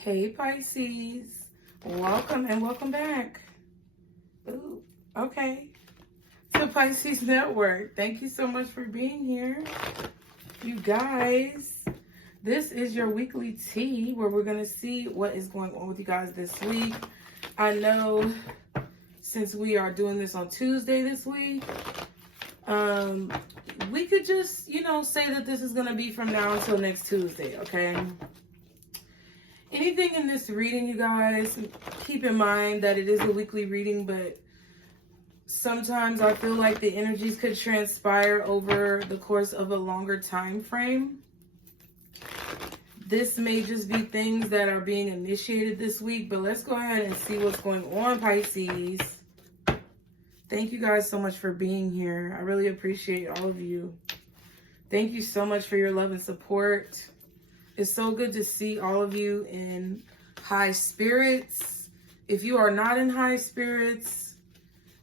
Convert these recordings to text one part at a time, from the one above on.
Hey Pisces, welcome and welcome back. Ooh, okay, to Pisces Network. Thank you so much for being here. You guys, this is your weekly tea where we're going to see what is going on with you guys this week. I know since we are doing this on Tuesday this week, we could just, say that this is going to be from now until next Tuesday, okay? Anything in this reading, you guys, keep in mind that it is a weekly reading, but sometimes I feel like the energies could transpire over the course of a longer time frame. This may just be things that are being initiated this week, but let's go ahead and see what's going on, Pisces. Thank you guys so much for being here. I really appreciate all of you. Thank you so much for your love and support. It's so good to see all of you in high spirits. If you are not in high spirits,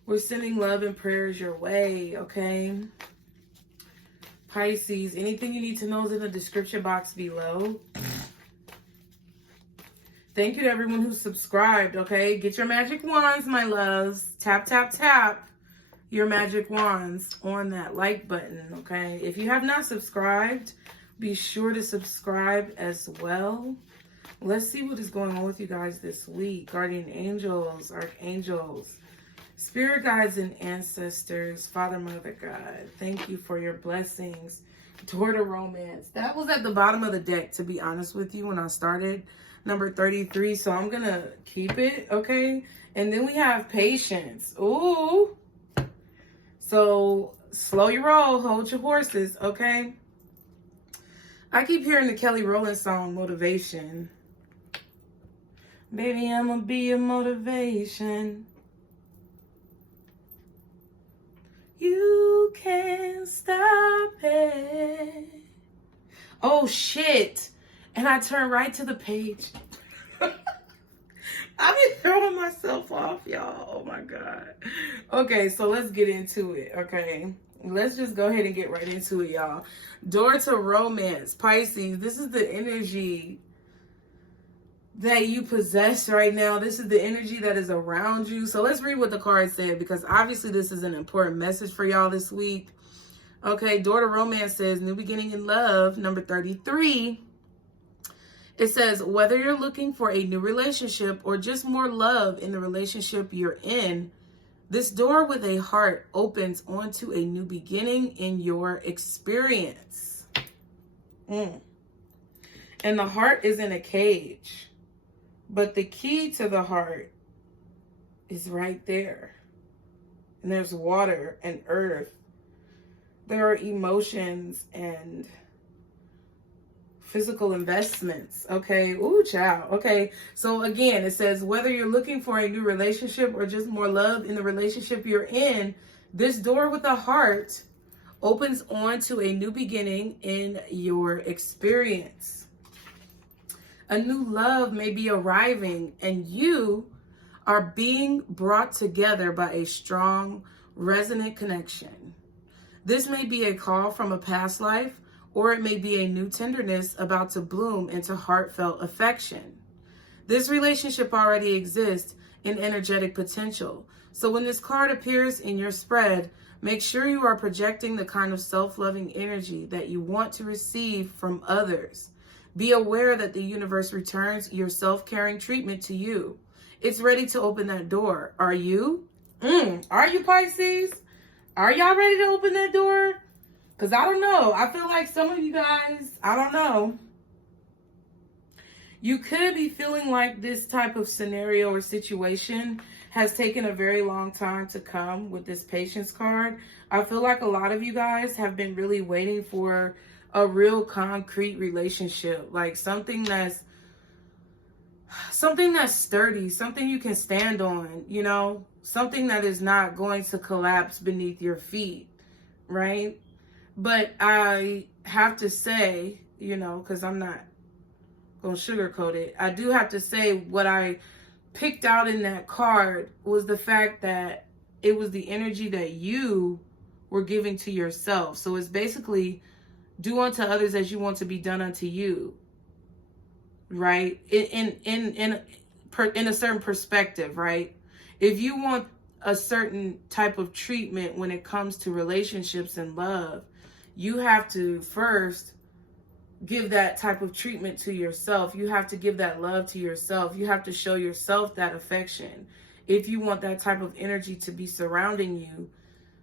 we're sending love and prayers your way, okay? Pisces, anything you need to know is in the description box below. Thank you to everyone who subscribed, okay? Get your magic wands, my loves. Tap, tap, tap your magic wands on that like button, okay? If you have not subscribed, be sure to subscribe as well. Let's see what is going on with you guys this week. Guardian angels, archangels, spirit guides and ancestors, Father, Mother, God. Thank you for your blessings. Door to romance. That was at the bottom of the deck, to be honest with you, when I started. Number 33. So I'm going to keep it, okay? And then we have patience. Ooh. So slow your roll. Hold your horses, okay? I keep hearing the Kelly Rowland song, Motivation. Baby, I'ma be a motivation. You can't stop it. Oh, shit. And I turn right to the page. I've been throwing myself off, y'all. Oh, my God. Okay, so let's get into it, okay? Let's just go ahead and get right into it, y'all. Door to romance. Pisces, this is the energy that you possess right now. This is the energy that is around you. So let's read what the card said, because obviously this is an important message for y'all this week. Okay, door to romance says, new beginning in love, number 33. It says, whether you're looking for a new relationship or just more love in the relationship you're in, this door with a heart opens onto a new beginning in your experience. And the heart is in a cage, but the key to the heart is right there. And there's water and earth. There are emotions and physical investments, okay? Ooh, child. Okay, so again, it says, whether you're looking for a new relationship or just more love in the relationship you're in, this door with a heart opens on to a new beginning in your experience. A new love may be arriving, and you are being brought together by a strong, resonant connection. This may be a call from a past life, or it may be a new tenderness about to bloom into heartfelt affection. This relationship already exists in energetic potential. So when this card appears in your spread, make sure you are projecting the kind of self-loving energy that you want to receive from others. Be aware that the universe returns your self-caring treatment to you. It's ready to open that door. Are you? Are you, Pisces? Are y'all ready to open that door? Because I don't know. I feel like some of you guys, I don't know. You could be feeling like this type of scenario or situation has taken a very long time to come with this patience card. I feel like a lot of you guys have been really waiting for a real concrete relationship. Like something that's sturdy, something you can stand on, something that is not going to collapse beneath your feet, right? But I have to say, because I'm not going to sugarcoat it, I do have to say what I picked out in that card was the fact that it was the energy that you were giving to yourself. So it's basically do unto others as you want to be done unto you. right? In a certain perspective, right? If you want a certain type of treatment when it comes to relationships and love, you have to first give that type of treatment to yourself. You have to give that love to yourself. You have to show yourself that affection if you want that type of energy to be surrounding you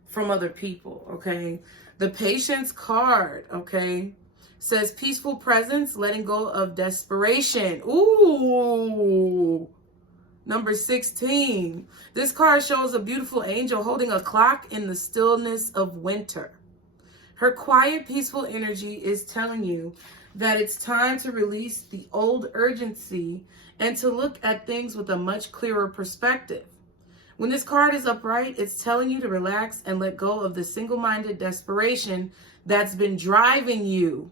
from other people, okay? The Patience card, okay, says peaceful presence, letting go of desperation. Ooh. Number 16. This card shows a beautiful angel holding a clock in the stillness of winter. Her quiet, peaceful energy is telling you that it's time to release the old urgency and to look at things with a much clearer perspective. When this card is upright, it's telling you to relax and let go of the single-minded desperation that's been driving you.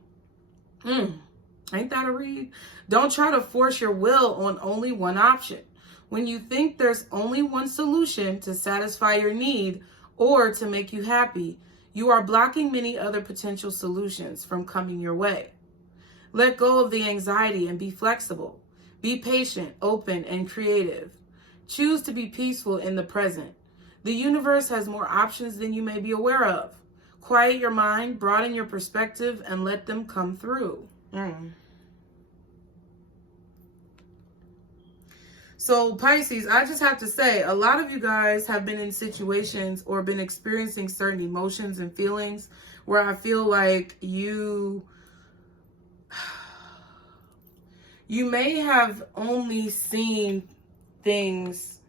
Ain't that a read? Don't try to force your will on only one option. When you think there's only one solution to satisfy your need or to make you happy, you are blocking many other potential solutions from coming your way. Let go of the anxiety and be flexible. Be patient, open, and creative. Choose to be peaceful in the present. The universe has more options than you may be aware of. Quiet your mind, broaden your perspective, and let them come through. So Pisces, I just have to say, a lot of you guys have been in situations or been experiencing certain emotions and feelings where I feel like you may have only seen things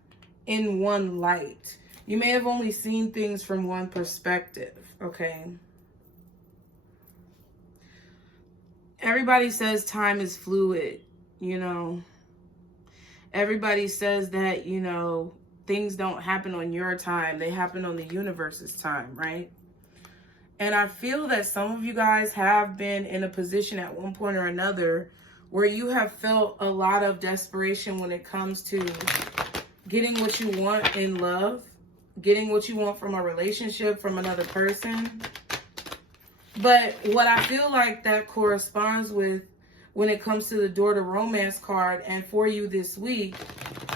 in one light. You may have only seen things from one perspective, okay? Everybody says time is fluid, you know. Everybody says that, you know, things don't happen on your time. They happen on the universe's time, right? And I feel that some of you guys have been in a position at one point or another where you have felt a lot of desperation when it comes to getting what you want in love, getting what you want from a relationship, from another person. But what I feel like that corresponds with when it comes to the Door to Romance card and for you this week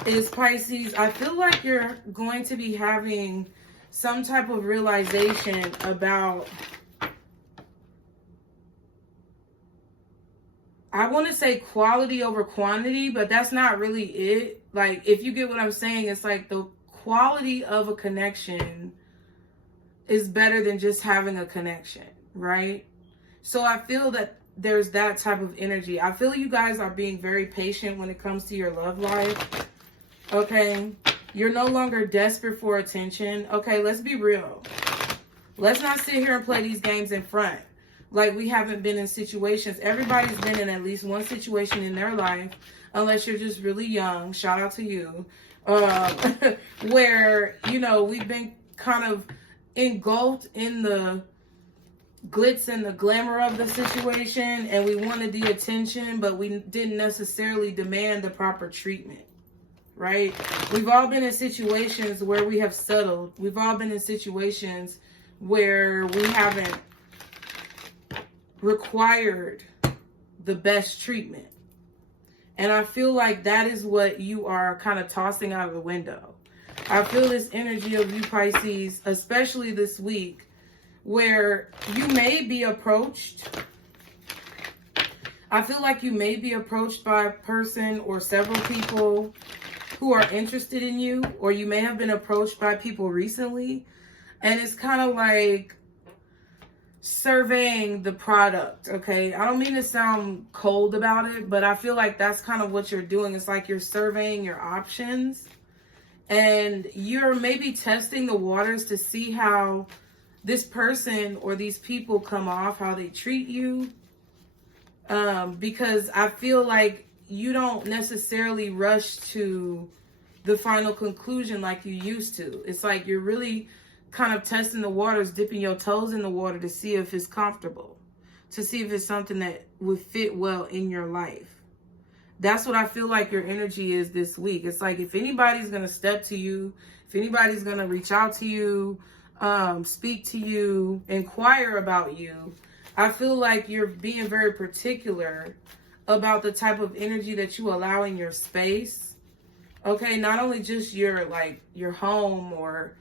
is Pisces. I feel like you're going to be having some type of realization about, I want to say quality over quantity, but that's not really it. Like, if you get what I'm saying, it's like the quality of a connection is better than just having a connection, right? So I feel that there's that type of energy. I feel you guys are being very patient when it comes to your love life, okay? You're no longer desperate for attention. Okay, let's be real. Let's not sit here and play these games in front like we haven't been in situations. Everybody's been in at least one situation in their life, unless you're just really young. Shout out to you. Where, you know, we've been kind of engulfed in the glitz and the glamour of the situation, and we wanted the attention, but we didn't necessarily demand the proper treatment, right? We've all been in situations where we have settled. We've all been in situations where we haven't required the best treatment. And I feel like that is what you are kind of tossing out of the window. I feel this energy of you, Pisces, especially this week, where you may be approached. I feel like you may be approached by a person or several people who are interested in you, or you may have been approached by people recently, and it's kind of like surveying the product, okay? I don't mean to sound cold about it, but I feel like that's kind of what you're doing. It's like you're surveying your options, and you're maybe testing the waters to see how this person or these people come off, how they treat you. Because I feel like you don't necessarily rush to the final conclusion like you used to. It's like you're really kind of testing the waters, dipping your toes in the water to see if it's comfortable, to see if it's something that would fit well in your life. That's what I feel like your energy is this week. It's like if anybody's going to step to you, if anybody's going to reach out to you, speak to you, inquire about you, I feel like you're being very particular about the type of energy that you allow in your space. Okay, not only just your like your home or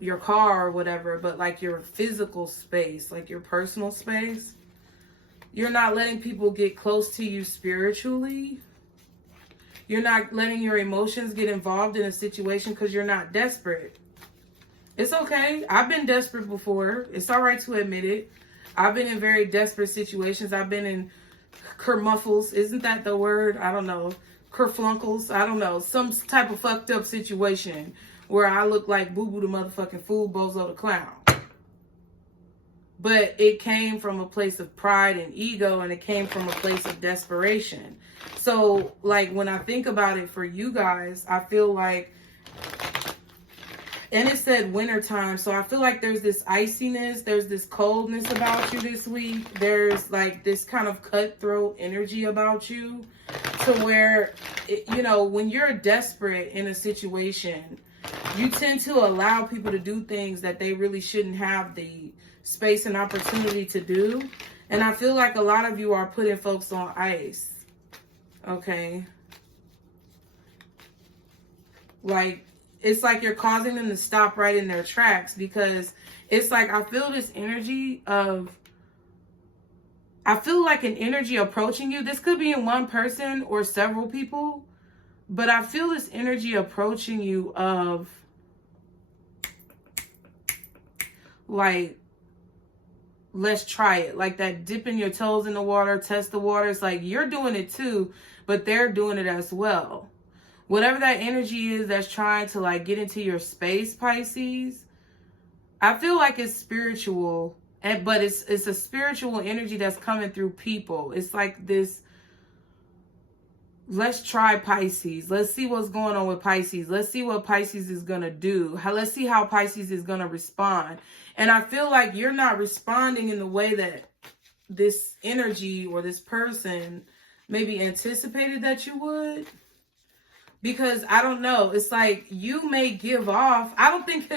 your car or whatever, but like your physical space, like your personal space. You're not letting people get close to you spiritually. You're not letting your emotions get involved in a situation because you're not desperate. It's okay. I've been desperate before. It's all right to admit it. I've been in very desperate situations. I've been in kermuffles. Isn't that the word? I don't know. Kerflunkles. I don't know. Some type of fucked up situation where I look like Boo Boo the motherfucking fool, Bozo the clown. But it came from a place of pride and ego, and it came from a place of desperation. So, like, when I think about it for you guys, I feel like, and it said wintertime, so I feel like there's this iciness, there's this coldness about you this week. There's like this kind of cutthroat energy about you to where, you know, when you're desperate in a situation, you tend to allow people to do things that they really shouldn't have the space and opportunity to do. And I feel like a lot of you are putting folks on ice. Okay. Like, it's like you're causing them to stop right in their tracks, because it's like I feel this energy of, I feel like an energy approaching you. This could be in one person or several people, but I feel this energy approaching you of like, let's try it. Like that dipping your toes in the water, test the water. It's like you're doing it too, but they're doing it as well. Whatever that energy is that's trying to like get into your space, Pisces, I feel like it's spiritual, but it's a spiritual energy that's coming through people. It's like this, let's try Pisces. Let's see what's going on with Pisces. Let's see what Pisces is going to do. Let's see how Pisces is going to respond. And I feel like you're not responding in the way that this energy or this person maybe anticipated that you would. Because I don't know, it's like you may give off, I don't think,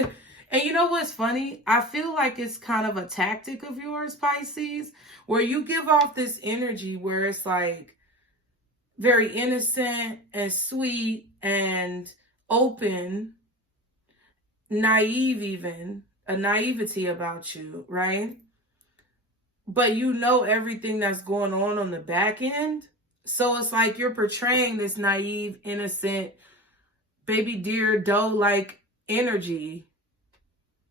and you know what's funny? I feel like it's kind of a tactic of yours, Pisces, where you give off this energy where it's like very innocent and sweet and open, naive even, a naivety about you, right? But you know everything that's going on the back end. So it's like you're portraying this naive, innocent, baby deer doe-like energy.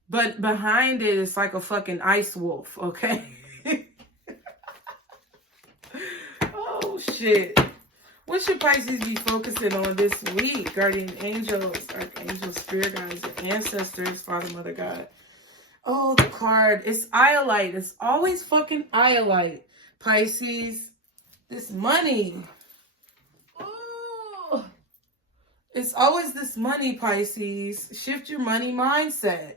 But behind it, it's like a fucking ice wolf, okay? Oh, shit. What should Pisces be focusing on this week? Guardian angels, archangels, spirit guides, your ancestors, Father, Mother, God. Oh, the card. It's Iolite. It's always fucking Iolite, Pisces. This money. Oh, it's always this money, Pisces. Shift your money mindset.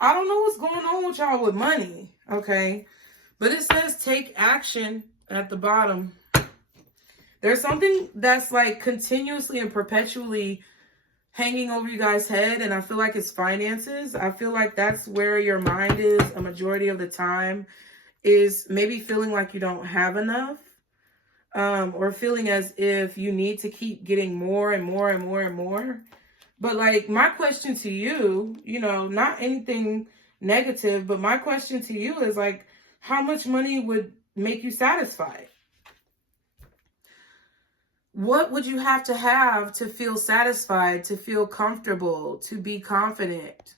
I don't know what's going on with y'all with money, okay? But it says take action at the bottom. There's something that's like continuously and perpetually hanging over you guys' head, and I feel like it's finances. I feel like that's where your mind is a majority of the time, is maybe feeling like you don't have enough. Or feeling as if you need to keep getting more and more and more and more. But like my question to you, you know, not anything negative, but my question to you is like, how much money would make you satisfied? What would you have to feel satisfied, to feel comfortable, to be confident,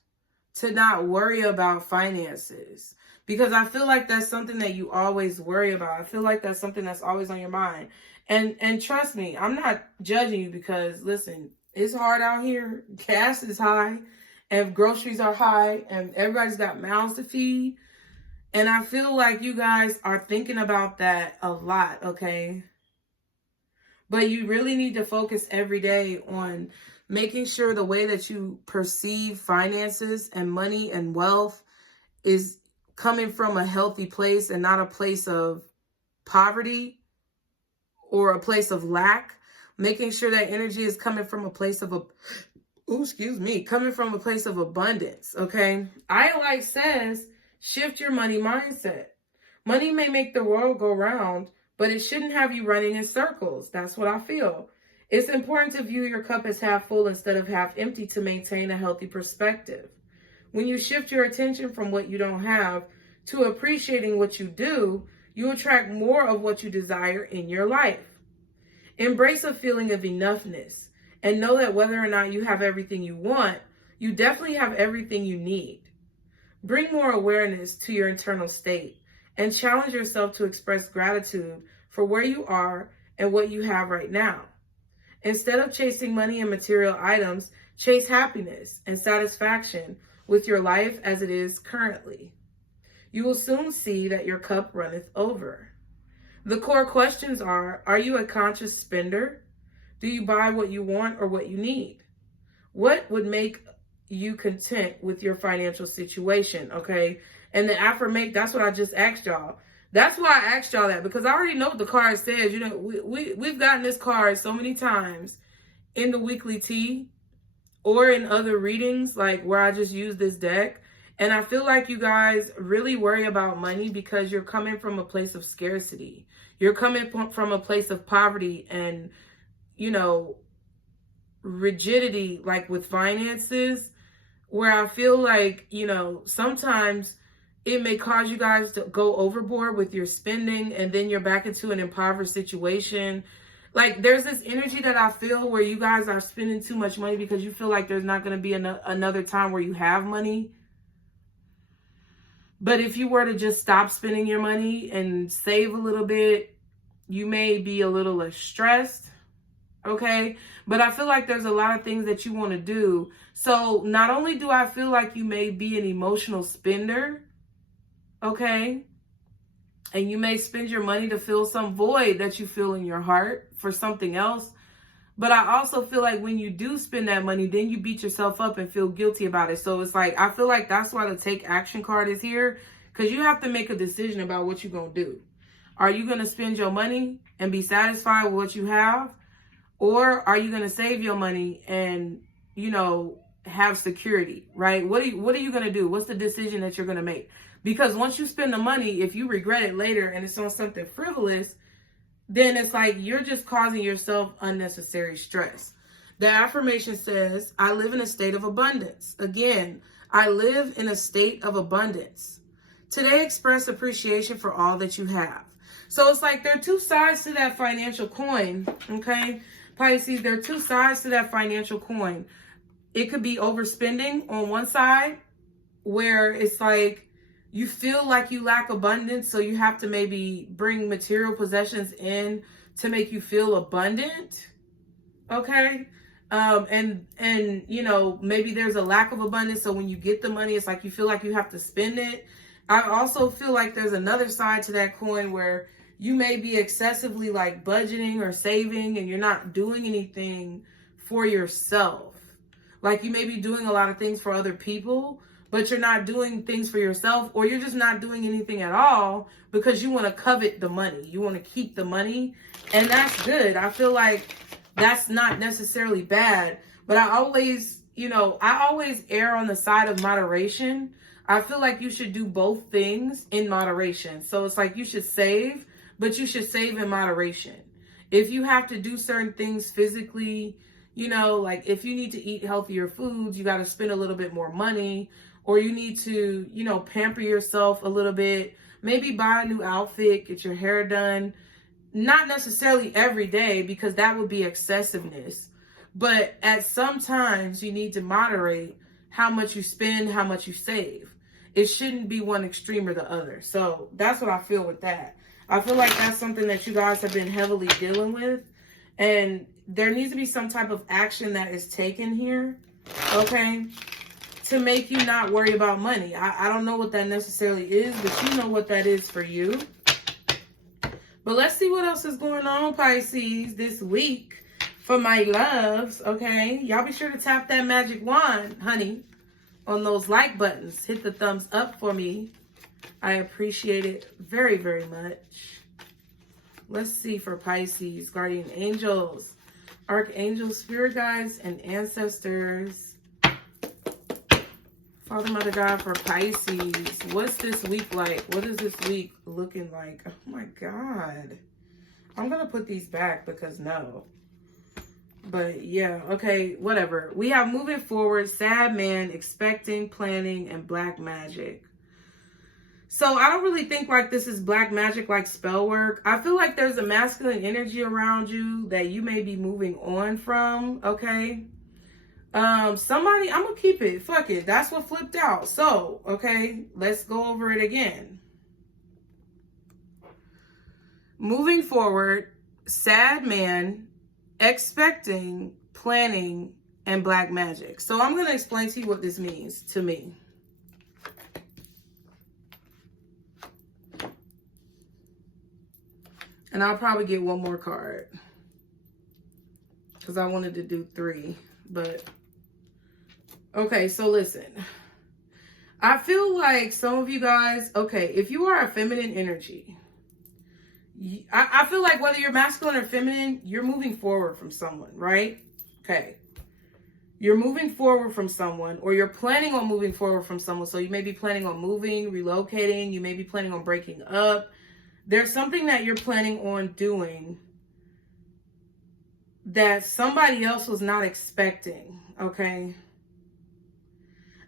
to not worry about finances? Because I feel like that's something that you always worry about. I feel like that's something that's always on your mind. And trust me, I'm not judging you, because listen, it's hard out here. Gas is high and groceries are high and everybody's got mouths to feed. And I feel like you guys are thinking about that a lot, okay? But you really need to focus every day on making sure the way that you perceive finances and money and wealth is coming from a healthy place and not a place of poverty or a place of lack. Making sure that energy is coming from a place of coming from a place of abundance, okay? Iolite says, shift your money mindset. Money may make the world go round, but it shouldn't have you running in circles. That's what I feel. It's important to view your cup as half full instead of half empty to maintain a healthy perspective. When you shift your attention from what you don't have to appreciating what you do, you attract more of what you desire in your life. Embrace a feeling of enoughness and know that whether or not you have everything you want, you definitely have everything you need. Bring more awareness to your internal state and challenge yourself to express gratitude for where you are and what you have right now. Instead of chasing money and material items, chase happiness and satisfaction with your life as it is currently. You will soon see that your cup runneth over. The core questions are you a conscious spender? Do you buy what you want or what you need? What would make you content with your financial situation, okay? And the affirmation, that's what I just asked y'all. That's why I asked y'all that, because I already know what the card says. You know, we've gotten this card so many times in the weekly tea or in other readings, like where I just use this deck. And I feel like you guys really worry about money because you're coming from a place of scarcity. You're coming from a place of poverty and, you know, rigidity, like with finances, where I feel like, you know, sometimes it may cause you guys to go overboard with your spending and then you're back into an impoverished situation. Like there's this energy that I feel where you guys are spending too much money because you feel like there's not going to be another time where you have money. But if you were to just stop spending your money and save a little bit, you may be a little less stressed. Okay. But I feel like there's a lot of things that you want to do. So not only do I feel like you may be an emotional spender, okay, and you may spend your money to fill some void that you feel in your heart for something else. But I also feel like when you do spend that money, then you beat yourself up and feel guilty about it. So it's like, I feel like that's why the take action card is here, because you have to make a decision about what you're going to do. Are you going to spend your money and be satisfied with what you have? Or are you going to save your money and, you know, have security, right? What are you going to do? What's the decision that you're going to make? Because once you spend the money, if you regret it later and it's on something frivolous, then it's like you're just causing yourself unnecessary stress. The affirmation says, I live in a state of abundance. Again, I live in a state of abundance. Today, express appreciation for all that you have. So it's like there are two sides to that financial coin, okay? Pisces, there are two sides to that financial coin. It could be overspending on one side, where it's like you feel like you lack abundance, so you have to maybe bring material possessions in to make you feel abundant, okay? And you know, maybe there's a lack of abundance, so when you get the money, it's like you feel like you have to spend it. I also feel like there's another side to that coin where you may be excessively like budgeting or saving and you're not doing anything for yourself. Like you may be doing a lot of things for other people, but you're not doing things for yourself, or you're just not doing anything at all because you want to covet the money. You want to keep the money, and that's good. I feel like that's not necessarily bad, but I always err on the side of moderation. I feel like you should do both things in moderation. So it's like you should save, but you should save in moderation. If you have to do certain things physically, you know, like if you need to eat healthier foods, you got to spend a little bit more money, or you need to, you know, pamper yourself a little bit, maybe buy a new outfit, get your hair done. Not necessarily every day, because that would be excessiveness. But at some times you need to moderate how much you spend, how much you save. It shouldn't be one extreme or the other. So that's what I feel with that. I feel like that's something that you guys have been heavily dealing with. And there needs to be some type of action that is taken here, okay, to make you not worry about money. I don't know what that necessarily is, but you know what that is for you. But let's see what else is going on, Pisces, this week for my loves, okay? Y'all be sure to tap that magic wand, honey, on those like buttons. Hit the thumbs up for me. I appreciate it very, very much. Let's see for Pisces, guardian angels, archangels, spirit guides, and ancestors. Father, Mother God, for Pisces, what's this week like? What is this week looking like? Oh my God. I'm going to put these back because no. But yeah, okay, whatever. We have moving forward, sad man, expecting, planning, and black magic. So I don't really think like this is black magic, like spell work. I feel like there's a masculine energy around you that you may be moving on from, okay? Somebody, I'm gonna keep it. Fuck it. That's what flipped out. So, okay, let's go over it again. Moving forward, sad man, expecting, planning, and black magic. So I'm gonna explain to you what this means to me. And I'll probably get one more card because I wanted to do 3, but okay, so listen. I feel like some of you guys, okay, if you are a feminine energy, I feel like whether you're masculine or feminine, you're moving forward from someone, right? Okay. You're moving forward from someone, or you're planning on moving forward from someone. So you may be planning on moving, relocating. You may be planning on breaking up. There's something that you're planning on doing that somebody else was not expecting, okay?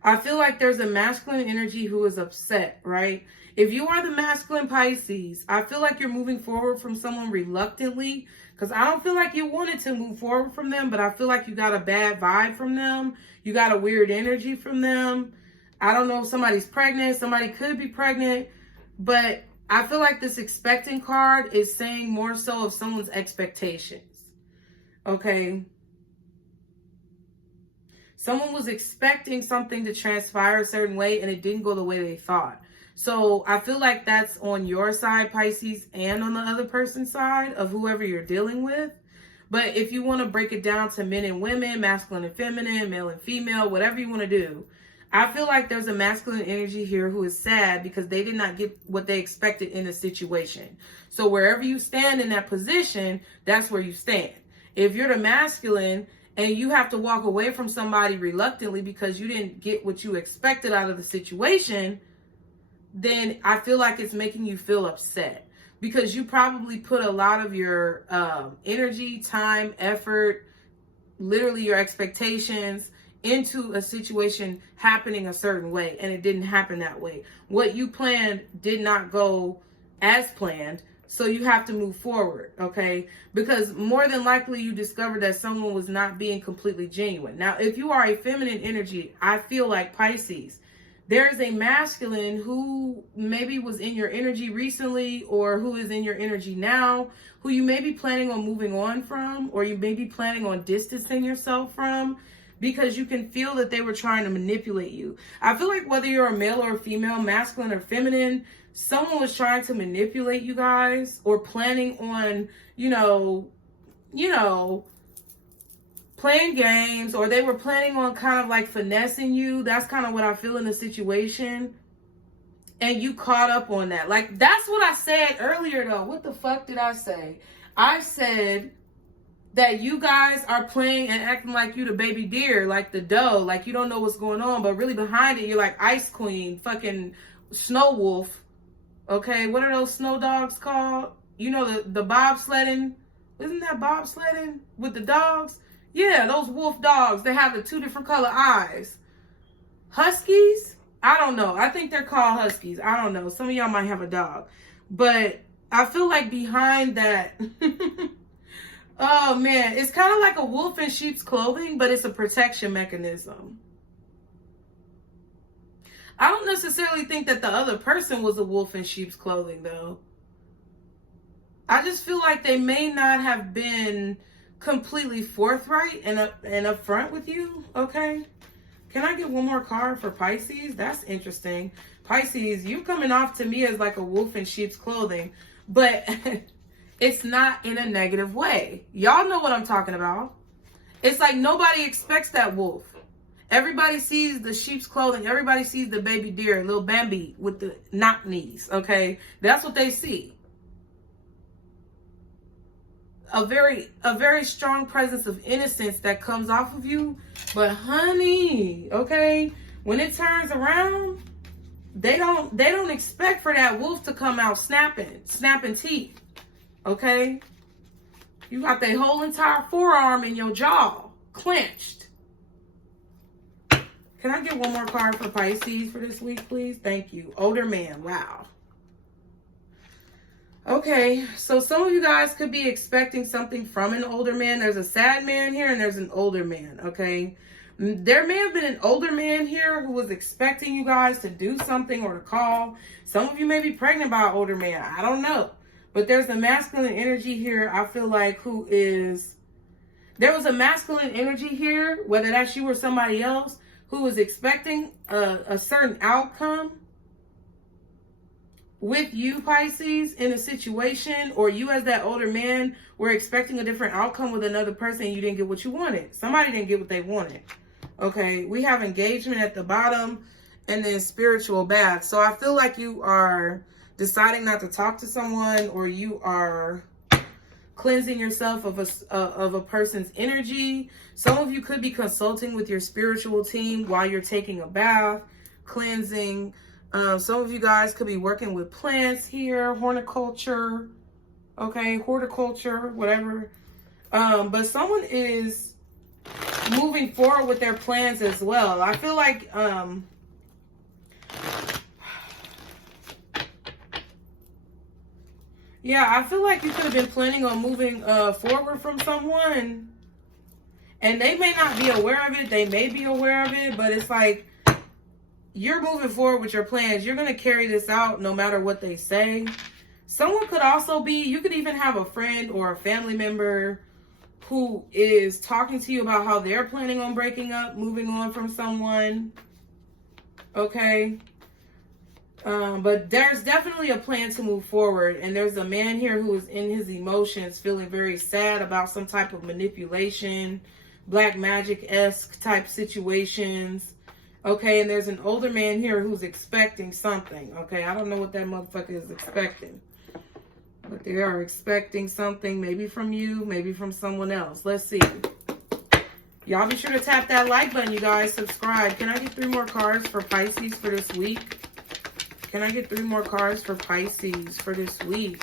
I feel like there's a masculine energy who is upset, right? If you are the masculine Pisces, I feel like you're moving forward from someone reluctantly because I don't feel like you wanted to move forward from them, but I feel like you got a bad vibe from them. You got a weird energy from them. I don't know if somebody's pregnant. Somebody could be pregnant, but I feel like this expecting card is saying more so of someone's expectations, okay? Someone was expecting something to transpire a certain way and it didn't go the way they thought. So I feel like that's on your side, Pisces, and on the other person's side of whoever you're dealing with. But if you want to break it down to men and women, masculine and feminine, male and female, whatever you want to do, I feel like there's a masculine energy here who is sad because they did not get what they expected in the situation. So wherever you stand in that position, that's where you stand. If you're the masculine and you have to walk away from somebody reluctantly because you didn't get what you expected out of the situation, then I feel like it's making you feel upset because you probably put a lot of your energy, time, effort, literally your expectations into a situation happening a certain way, and it didn't happen that way. What you planned did not go as planned, so you have to move forward, okay? Because more than likely you discovered that someone was not being completely genuine. Now, if you are a feminine energy, I feel like Pisces, there's a masculine who maybe was in your energy recently or who is in your energy now, who you may be planning on moving on from, or you may be planning on distancing yourself from, because you can feel that they were trying to manipulate you. I feel like whether you're a male or a female, masculine or feminine, someone was trying to manipulate you guys or planning on, playing games, or they were planning on kind of like finessing you. That's kind of what I feel in the situation. And you caught up on that. Like, that's what I said earlier, though. What the fuck did I say? I said that you guys are playing and acting like you the baby deer, like the doe, like you don't know what's going on, but really behind it, you're like Ice Queen, fucking Snow Wolf. Okay, what are those snow dogs called? You know, the bobsledding? Isn't that bobsledding with the dogs? Yeah, those wolf dogs. They have the 2 different color eyes. Huskies? I don't know. I think they're called huskies. I don't know. Some of y'all might have a dog. But I feel like behind that... oh, man. It's kind of like a wolf in sheep's clothing, but it's a protection mechanism. I don't necessarily think that the other person was a wolf in sheep's clothing, though. I just feel like they may not have been completely forthright and upfront with you, okay? Can I get one more card for Pisces? That's interesting. Pisces, you coming off to me as like a wolf in sheep's clothing, but it's not in a negative way. Y'all know what I'm talking about. It's like nobody expects that wolf. Everybody sees the sheep's clothing. Everybody sees the baby deer, little Bambi with the knock knees, okay? That's what they see. A very strong presence of innocence that comes off of you. But honey, okay, when it turns around, they don't expect for that wolf to come out snapping teeth. Okay? You got the whole entire forearm in your jaw clenched. Can I get one more card for Pisces for this week, please? Thank you. Older man. Wow. Okay, so some of you guys could be expecting something from an older man. There's a sad man here and there's an older man, okay? There may have been an older man here who was expecting you guys to do something or to call. Some of you may be pregnant by an older man. I don't know. But there's a masculine energy here, I feel like, who is... There was a masculine energy here, whether that's you or somebody else, who was expecting a certain outcome with you, Pisces, in a situation, or you as that older man were expecting a different outcome with another person and you didn't get what you wanted. Somebody didn't get what they wanted. Okay, we have engagement at the bottom and then spiritual bath. So I feel like you are deciding not to talk to someone, or you are cleansing yourself of a person's energy. Some of you could be consulting with your spiritual team while you're taking a bath, cleansing. Some of you guys could be working with plants here, horticulture, okay, horticulture, whatever. But someone is moving forward with their plans as well. I feel like, yeah, I feel like you could have been planning on moving forward from someone. And they may not be aware of it. They may be aware of it, but it's like, you're moving forward with your plans. You're going to carry this out no matter what they say. Someone could also be, you could even have a friend or a family member who is talking to you about how they're planning on breaking up, moving on from someone. Okay. But there's definitely a plan to move forward. And there's a man here who is in his emotions, feeling very sad about some type of manipulation, black magic-esque type situations. Okay, and there's an older man here who's expecting something. Okay, I don't know what that motherfucker is expecting. But they are expecting something, maybe from you, maybe from someone else. Let's see. Y'all be sure to tap that like button, you guys. Subscribe. Can I get 3 more cards for Pisces for this week? Can I get 3 more cards for Pisces for this week?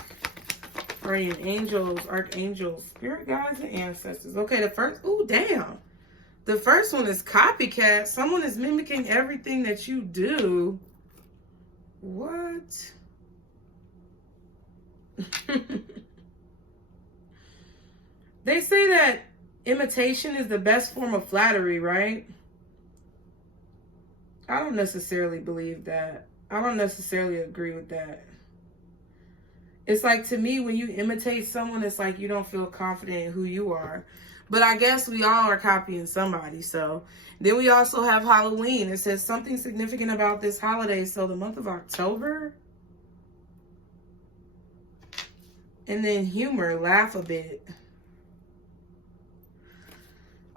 Guardian angels, archangels, spirit guides, and ancestors. Okay, the first... Ooh, damn. The first one is copycat. Someone is mimicking everything that you do. What? They say that imitation is the best form of flattery, right? I don't necessarily believe that. I don't necessarily agree with that. It's like, to me, when you imitate someone, it's like you don't feel confident in who you are. But I guess we all are copying somebody. So then we also have Halloween. It says something significant about this holiday. So the month of October. And then humor, laugh a bit.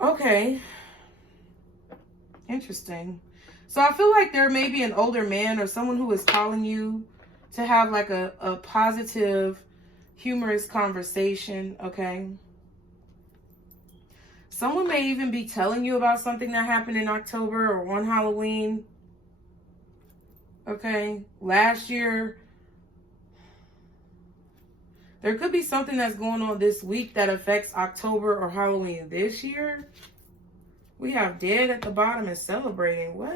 Okay. Interesting. So I feel like there may be an older man or someone who is calling you to have like a positive, humorous conversation, okay? Someone may even be telling you about something that happened in October or on Halloween. Okay. Last year. There could be something that's going on this week that affects October or Halloween this year. We have dead at the bottom and celebrating. What?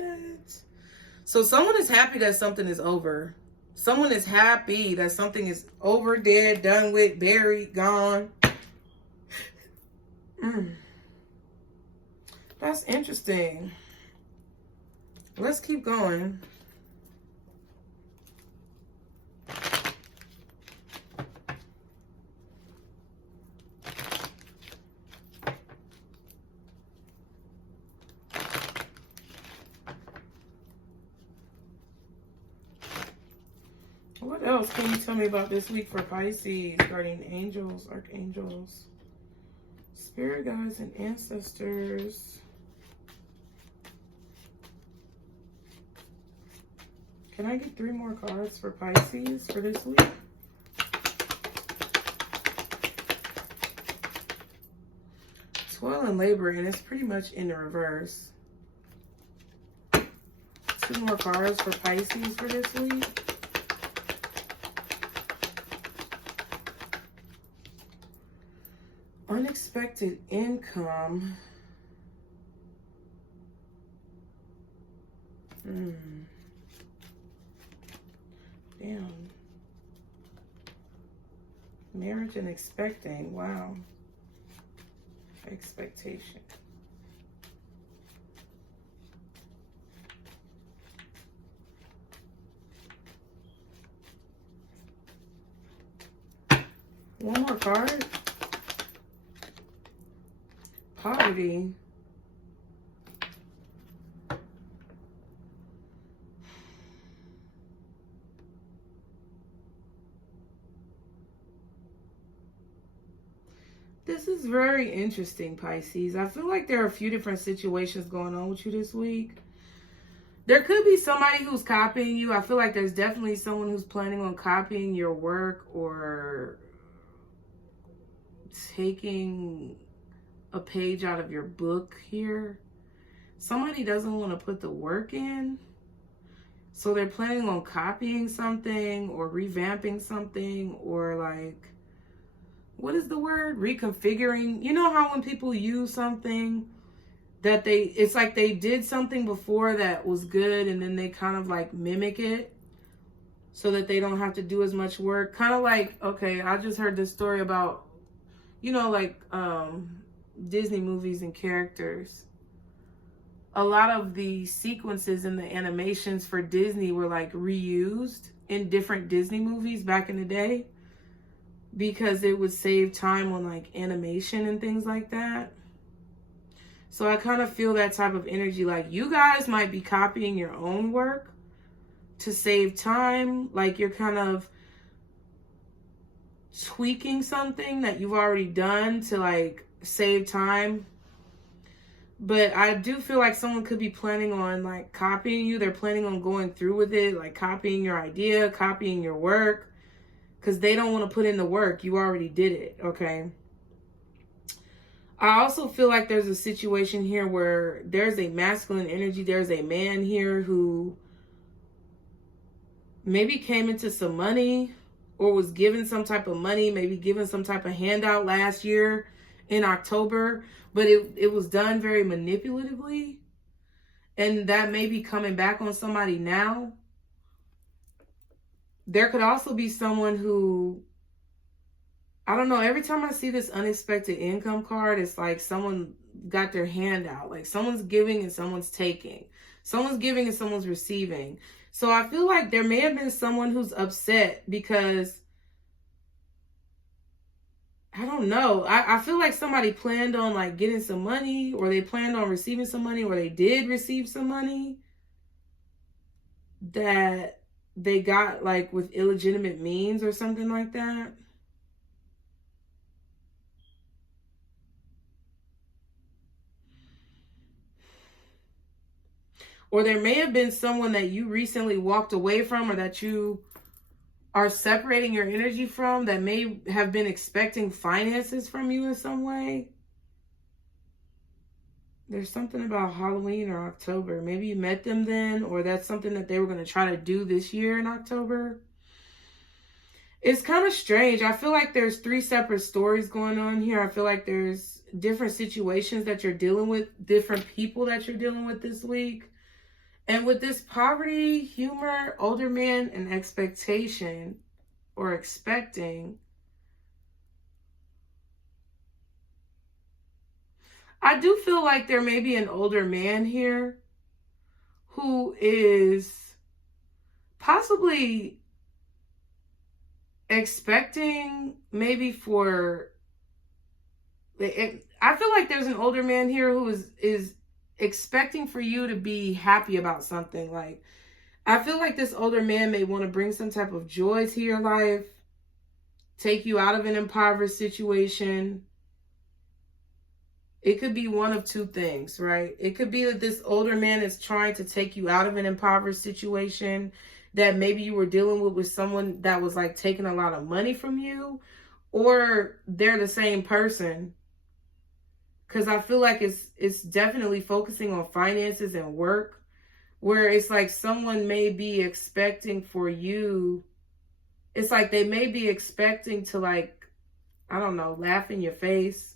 So someone is happy that something is over. Someone is happy that something is over, dead, done with, buried, gone. That's interesting. Let's keep going. What else can you tell me about this week for Pisces? Guardian angels, archangels, spirit guides, and ancestors. Can I get 3 more cards for Pisces for this week? Toil and labor, and it's pretty much in the reverse. 2 more cards for Pisces for this week. Unexpected income. Damn. Marriage and expecting. Wow. Expectation. One more card. Poverty. This is very interesting, Pisces. I feel like there are a few different situations going on with you this week. There could be somebody who's copying you. I feel like there's definitely someone who's planning on copying your work or taking a page out of your book here. Somebody doesn't want to put the work in. So they're planning on copying something or revamping something or like, what is the word? Reconfiguring. You know how when people use something that it's like they did something before that was good and then they kind of like mimic it so that they don't have to do as much work. Kind of like, okay, I just heard this story about, you know, like Disney movies and characters. A lot of the sequences in the animations for Disney were like reused in different Disney movies back in the day because it would save time on like animation and things like that. So I kind of feel that type of energy. Like you guys might be copying your own work to save time. Like you're kind of tweaking something that you've already done to like save time. But I do feel like someone could be planning on like copying you. They're planning on going through with it, like copying your idea, copying your work, because they don't want to put in the work. You already did it, okay? I also feel like there's a situation here where there's a masculine energy. There's a man here who maybe came into some money or was given some type of money, maybe given some type of handout last year in October, but it was done very manipulatively. And that may be coming back on somebody now. There could also be someone who, I don't know, every time I see this unexpected income card, it's like someone got their hand out. Like someone's giving and someone's taking. Someone's giving and someone's receiving. So I feel like there may have been someone who's upset because, I don't know. I feel like somebody planned on like getting some money, or they planned on receiving some money, or they did receive some money that they got like with illegitimate means or something like that. Or there may have been someone that you recently walked away from or that you are separating your energy from that may have been expecting finances from you in some way. There's something about Halloween or October. Maybe you met them then, or that's something that they were going to try to do this year in October. It's kind of strange. I feel like there's 3 separate stories going on here. I feel like there's different situations that you're dealing with, different people that you're dealing with this week. And with this poverty, humor, older man, and expectation or expecting, I do feel like there may be an older man here who is possibly expecting maybe for, I feel like there's an older man here who is expecting for you to be happy about something. Like, I feel like this older man may want to bring some type of joy to your life, take you out of an impoverished situation. It could be one of 2 things, right? It could be that this older man is trying to take you out of an impoverished situation that maybe you were dealing with someone that was like taking a lot of money from you, or they're the same person. Because I feel like it's definitely focusing on finances and work, where it's like someone may be expecting for you. It's like they may be expecting to, like, I don't know, laugh in your face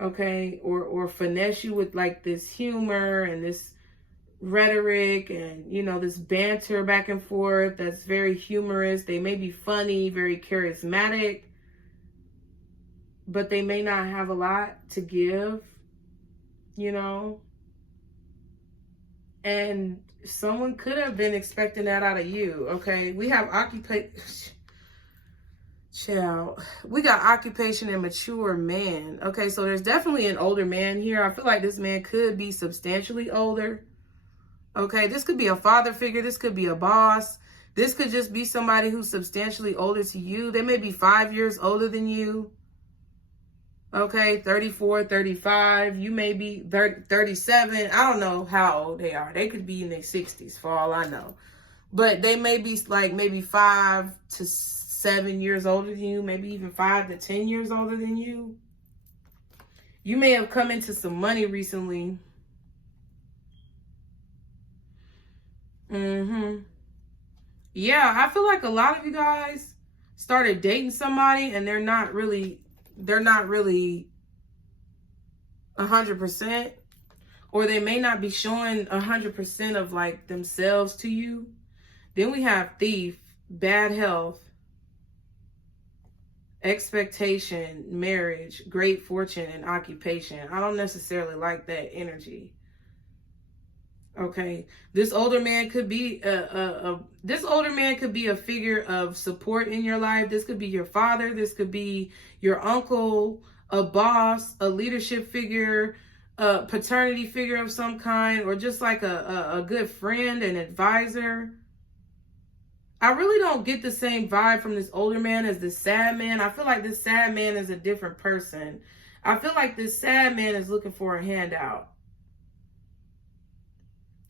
okay, or finesse you with like this humor and this rhetoric and, you know, this banter back and forth that's very humorous. They may be funny, very charismatic, but they may not have a lot to give, you know. And someone could have been expecting that out of you, okay? We have occupation. Child, we got occupation and mature man. Okay, so there's definitely an older man here. I feel like this man could be substantially older. Okay, this could be a father figure. This could be a boss. This could just be somebody who's substantially older to you. They may be 5 years older than you. Okay, 34, 35. You may be 30, 37. I don't know how old they are. They could be in their 60s for all I know. But they may be like maybe 5 to 7 years older than you. Maybe even 5 to 10 years older than you. You may have come into some money recently. Yeah, I feel like a lot of you guys started dating somebody and they're not really 100%, or they may not be showing 100% of like themselves to you. Then we have thief, bad health, expectation, marriage, great fortune, and occupation. I don't necessarily like that energy. Okay, this older man could be a figure of support in your life. This could be your father. This could be your uncle, a boss, a leadership figure, a paternity figure of some kind, or just like a good friend, an advisor. I really don't get the same vibe from this older man as this sad man. I feel like this sad man is a different person. I feel like this sad man is looking for a handout.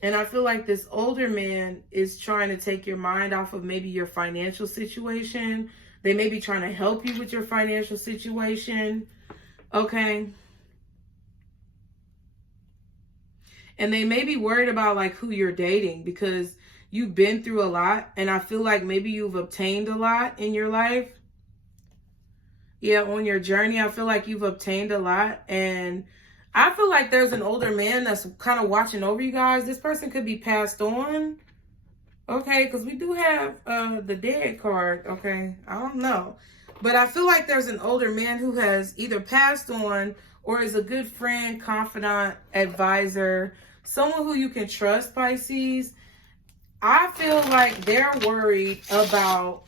And I feel like this older man is trying to take your mind off of maybe your financial situation. They may be trying to help you with your financial situation. Okay. And they may be worried about like who you're dating because you've been through a lot. And I feel like maybe you've obtained a lot in your life. Yeah, on your journey, I feel like you've obtained a lot. And I feel like there's an older man that's kind of watching over you guys. This person could be passed on. Okay, because we do have the dead card. Okay, I don't know. But I feel like there's an older man who has either passed on or is a good friend, confidant, advisor, someone who you can trust, Pisces. I feel like they're worried about...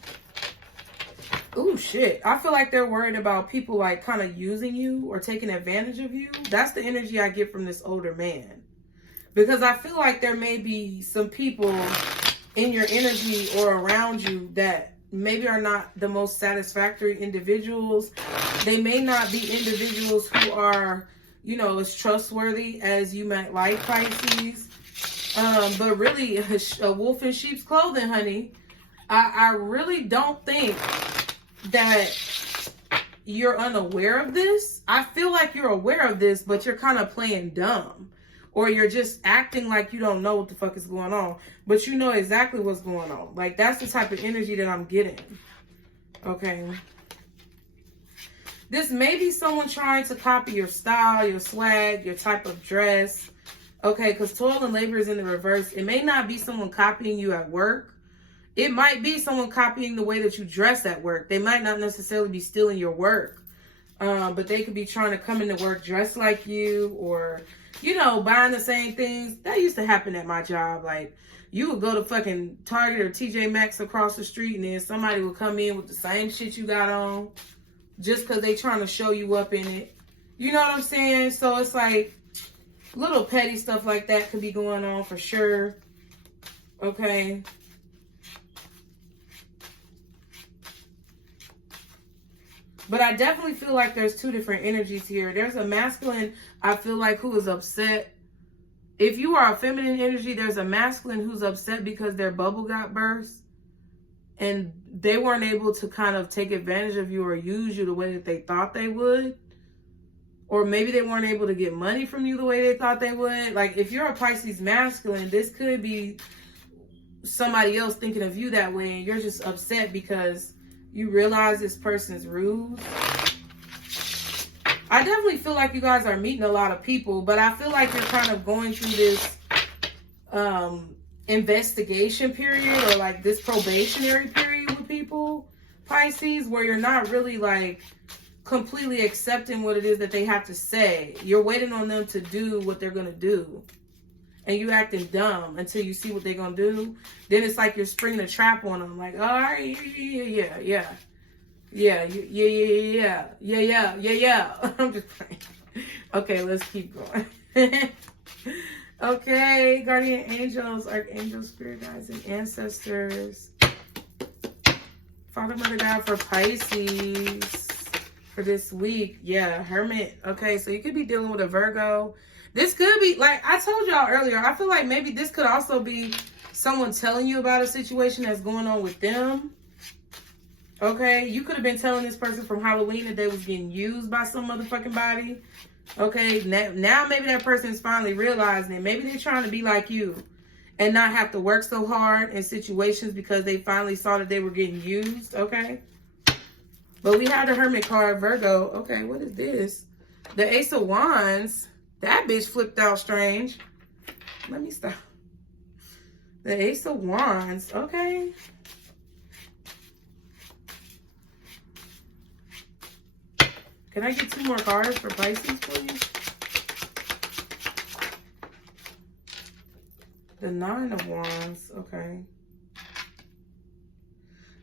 Oh, shit. I feel like they're worried about people like kind of using you or taking advantage of you. That's the energy I get from this older man. Because I feel like there may be some people in your energy or around you that maybe are not the most satisfactory individuals. They may not be individuals who are, you know, as trustworthy as you might like, Pisces. But really, a wolf in sheep's clothing, honey. I really don't think that you're unaware of this. I feel like you're aware of this, but you're kind of playing dumb. Or you're just acting like you don't know what the fuck is going on. But you know exactly what's going on. Like, that's the type of energy that I'm getting. Okay. This may be someone trying to copy your style, your swag, your type of dress. Okay, because toil and labor is in the reverse. It may not be someone copying you at work. It might be someone copying the way that you dress at work. They might not necessarily be stealing your work. But they could be trying to come into work dressed like you, or, you know, buying the same things. That used to happen at my job. Like, you would go to fucking Target or TJ Maxx across the street, and then somebody would come in with the same shit you got on just because they trying to show you up in it. You know what I'm saying? So it's like little petty stuff like that could be going on for sure. Okay. But I definitely feel like there's two different energies here. There's a masculine, I feel like, who is upset. If you are a feminine energy, there's a masculine who's upset because their bubble got burst. And they weren't able to kind of take advantage of you or use you the way that they thought they would. Or maybe they weren't able to get money from you the way they thought they would. Like, if you're a Pisces masculine, this could be somebody else thinking of you that way. And you're just upset because you realize this person's rude. I definitely feel like you guys are meeting a lot of people, but I feel like you're kind of going through this investigation period, or like this probationary period with people, Pisces, where you're not really like completely accepting what it is that they have to say. You're waiting on them to do what they're going to do. And you acting dumb until you see what they're going to do. Then it's like you're springing a trap on them. Like, all right, yeah. I'm just playing. Okay, let's keep going. Okay, guardian angels, archangels, spirit guides, and ancestors. Father, Mother, God for Pisces for this week. Yeah, Hermit. Okay, so you could be dealing with a Virgo. This could be, like I told y'all earlier, I feel like maybe this could also be someone telling you about a situation that's going on with them. Okay, you could have been telling this person from Halloween that they was getting used by some motherfucking body. Okay, now maybe that person is finally realizing it. Maybe they're trying to be like you and not have to work so hard in situations because they finally saw that they were getting used. Okay, but we had the Hermit card, Virgo. Okay, what is this? The Ace of Wands. That bitch flipped out strange. Let me stop. The Ace of Wands. Okay. Can I get 2 more cards for Pisces, please? The 9 of Wands. Okay.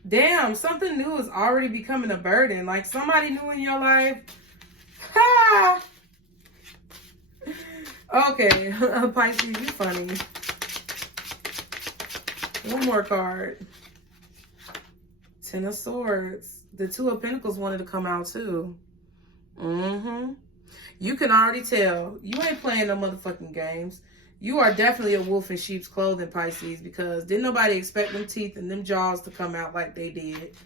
Damn, something new is already becoming a burden. Like somebody new in your life. Ha! Okay, Pisces, you funny. 1 more card. 10 of Swords. The 2 of Pentacles wanted to come out too. You can already tell. You ain't playing no motherfucking games. You are definitely a wolf in sheep's clothing, Pisces, because didn't nobody expect them teeth and them jaws to come out like they did.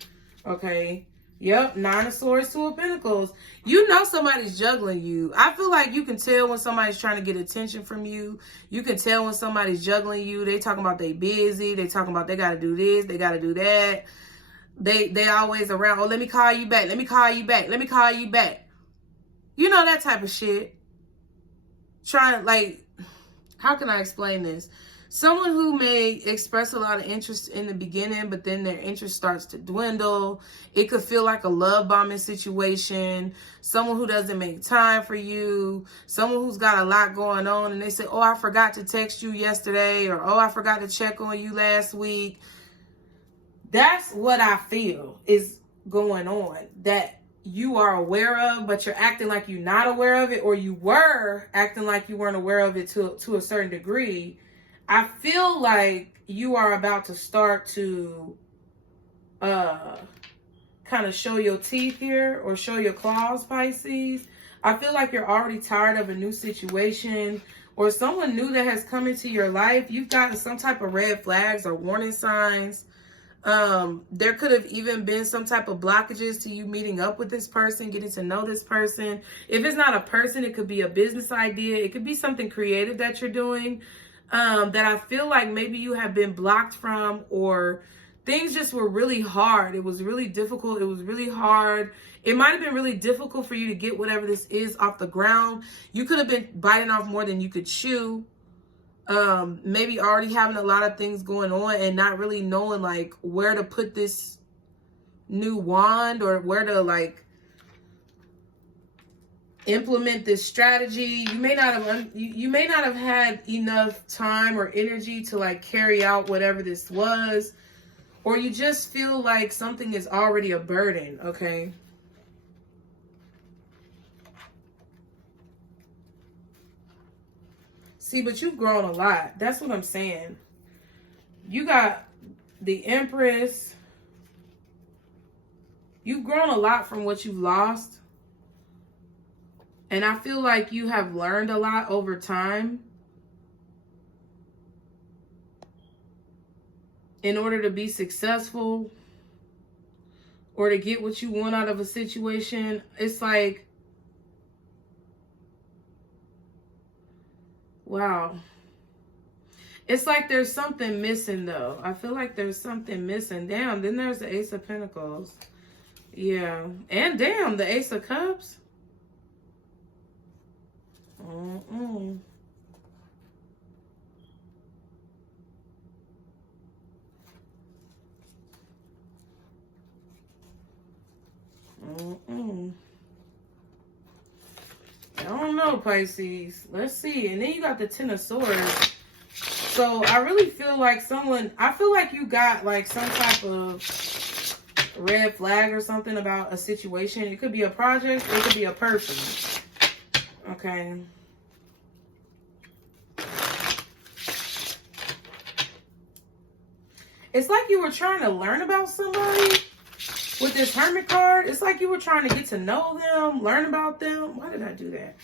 Okay. Yep, 9 of Swords, 2 of Pentacles. You know somebody's juggling you. I feel like you can tell when somebody's trying to get attention from you. You can tell when somebody's juggling you. They talking about they busy. They talking about they got to do this. They got to do that. They always around. Oh, let me call you back. Let me call you back. Let me call you back. You know, that type of shit. Trying to, like, how can I explain this? Someone who may express a lot of interest in the beginning, but then their interest starts to dwindle. It could feel like a love bombing situation. Someone who doesn't make time for you. Someone who's got a lot going on and they say, oh, I forgot to text you yesterday, or oh, I forgot to check on you last week. That's what I feel is going on, that you are aware of, but you're acting like you're not aware of it, or you were acting like you weren't aware of it to a certain degree. I feel like you are about to start to kind of show your teeth here, or show your claws, Pisces. I feel like you're already tired of a new situation, or someone new that has come into your life. You've gotten some type of red flags or warning signs. There could have even been some type of blockages to you meeting up with this person, getting to know this person. If it's not a person, it could be a business idea. It could be something creative that you're doing, that I feel like maybe you have been blocked from, or things just were really hard. It was really difficult. It was really hard. It might have been really difficult for you to get whatever this is off the ground. You could have been biting off more than you could chew. Maybe already having a lot of things going on and not really knowing like where to put this new wand, or where to like implement this strategy. You may not have had enough time or energy to like carry out whatever this was, or you just feel like something is already a burden. Okay. See, but you've grown a lot. That's what I'm saying. You got the Empress. You've grown a lot from what you've lost. And I feel like you have learned a lot over time. In order to be successful, or to get what you want out of a situation. It's like, wow. It's like there's something missing, though. I feel like there's something missing. Damn, then there's the Ace of Pentacles. Yeah. And damn, the Ace of Cups. know, Pisces. Let's see. And then you got the Ten of Swords. So I really feel like I feel like you got like some type of red flag or something about a situation. It could be a project, or it could be a person. Okay. It's like you were trying to learn about somebody with this Hermit card. It's like you were trying to get to know them, learn about them. Why did I do that?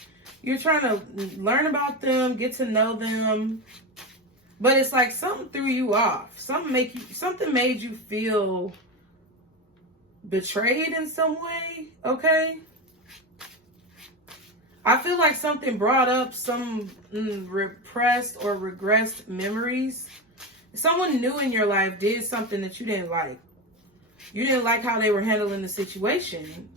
You're trying to learn about them, get to know them. But it's like something threw you off. Something made you feel betrayed in some way, okay? I feel like something brought up some repressed or regressed memories. Someone new in your life did something that you didn't like. You didn't like how they were handling the situation.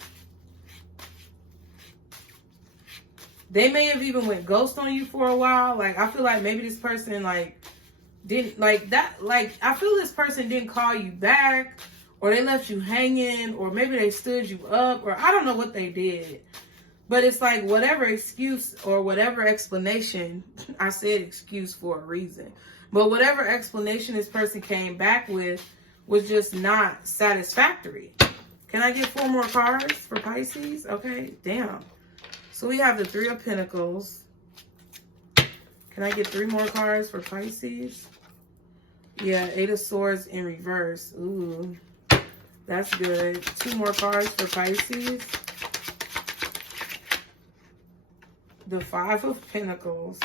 They may have even went ghost on you for a while. Like, I feel like maybe this person, like, didn't, like, that, like, I feel this person didn't call you back, or they left you hanging, or maybe they stood you up, or I don't know what they did. But it's like whatever excuse or whatever explanation, I said excuse for a reason, but whatever explanation this person came back with was just not satisfactory. Can I get 4 more cards for Pisces? Okay, damn. So we have the Three of Pentacles. Can I get 3 more cards for Pisces? Yeah, Eight of Swords in reverse. Ooh, that's good. 2 more cards for Pisces. The Five of Pentacles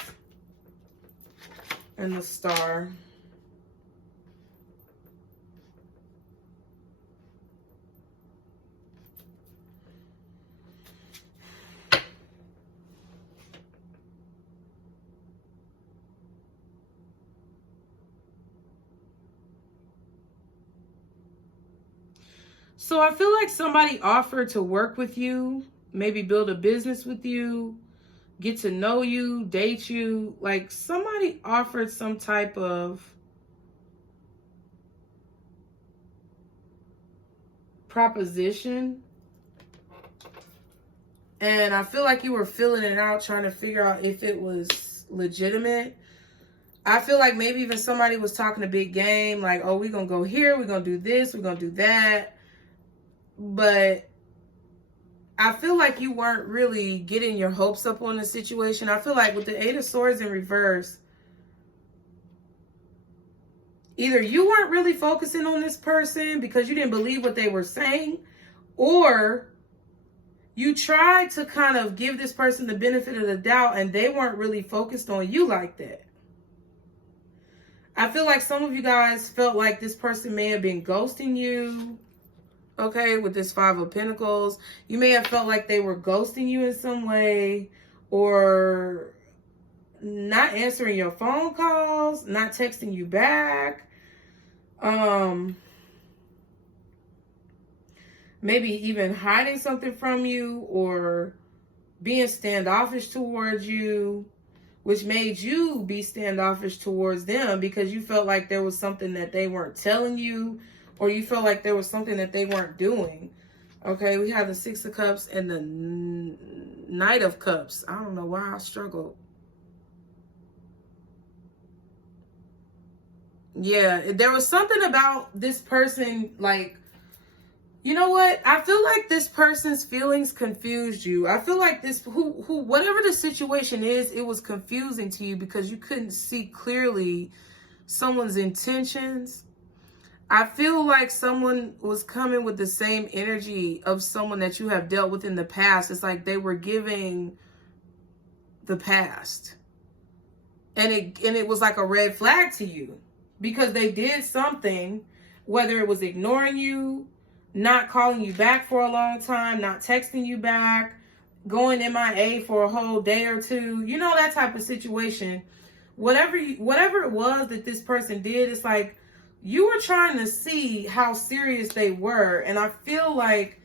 and the Star. So I feel like somebody offered to work with you, maybe build a business with you, get to know you, date you. Like somebody offered some type of proposition. And I feel like you were filling it out, trying to figure out if it was legitimate. I feel like maybe even somebody was talking a big game, like, oh, we're going to go here, we're going to do this, we're going to do that. But I feel like you weren't really getting your hopes up on the situation. I feel like with the Eight of Swords in reverse, either you weren't really focusing on this person because you didn't believe what they were saying, or you tried to kind of give this person the benefit of the doubt and they weren't really focused on you like that. I feel like some of you guys felt like this person may have been ghosting you. Okay, with this Five of Pentacles, you may have felt like they were ghosting you in some way, or not answering your phone calls, not texting you back. Maybe even hiding something from you, or being standoffish towards you, which made you be standoffish towards them because you felt like there was something that they weren't telling you, or you feel like there was something that they weren't doing. Okay, we have the Six of Cups and the Knight of Cups. I don't know why I struggled. Yeah, there was something about this person, like, you know what? I feel like this person's feelings confused you. I feel like this, whatever the situation is, it was confusing to you because you couldn't see clearly someone's intentions. I feel like someone was coming with the same energy of someone that you have dealt with in the past. It's like they were giving the past. And it was like a red flag to you because they did something, whether it was ignoring you, not calling you back for a long time, not texting you back, going MIA for a whole day or two, you know, that type of situation. Whatever it was that this person did, it's like you were trying to see how serious they were. And I feel like,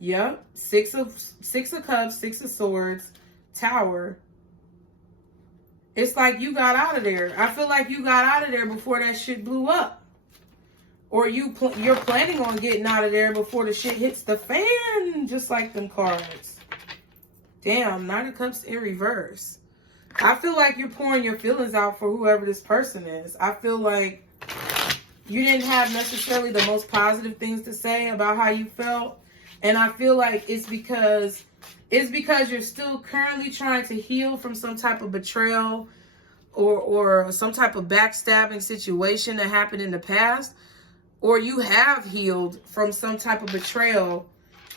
yep, Six of Cups, Six of Swords, Tower. It's like you got out of there. I feel like you got out of there before that shit blew up. Or you're planning on getting out of there before the shit hits the fan, just like them cards. Damn, Knight of Cups in reverse. I feel like you're pouring your feelings out for whoever this person is. I feel like you didn't have necessarily the most positive things to say about how you felt. And I feel like it's because you're still currently trying to heal from some type of betrayal or some type of backstabbing situation that happened in the past. Or you have healed from some type of betrayal,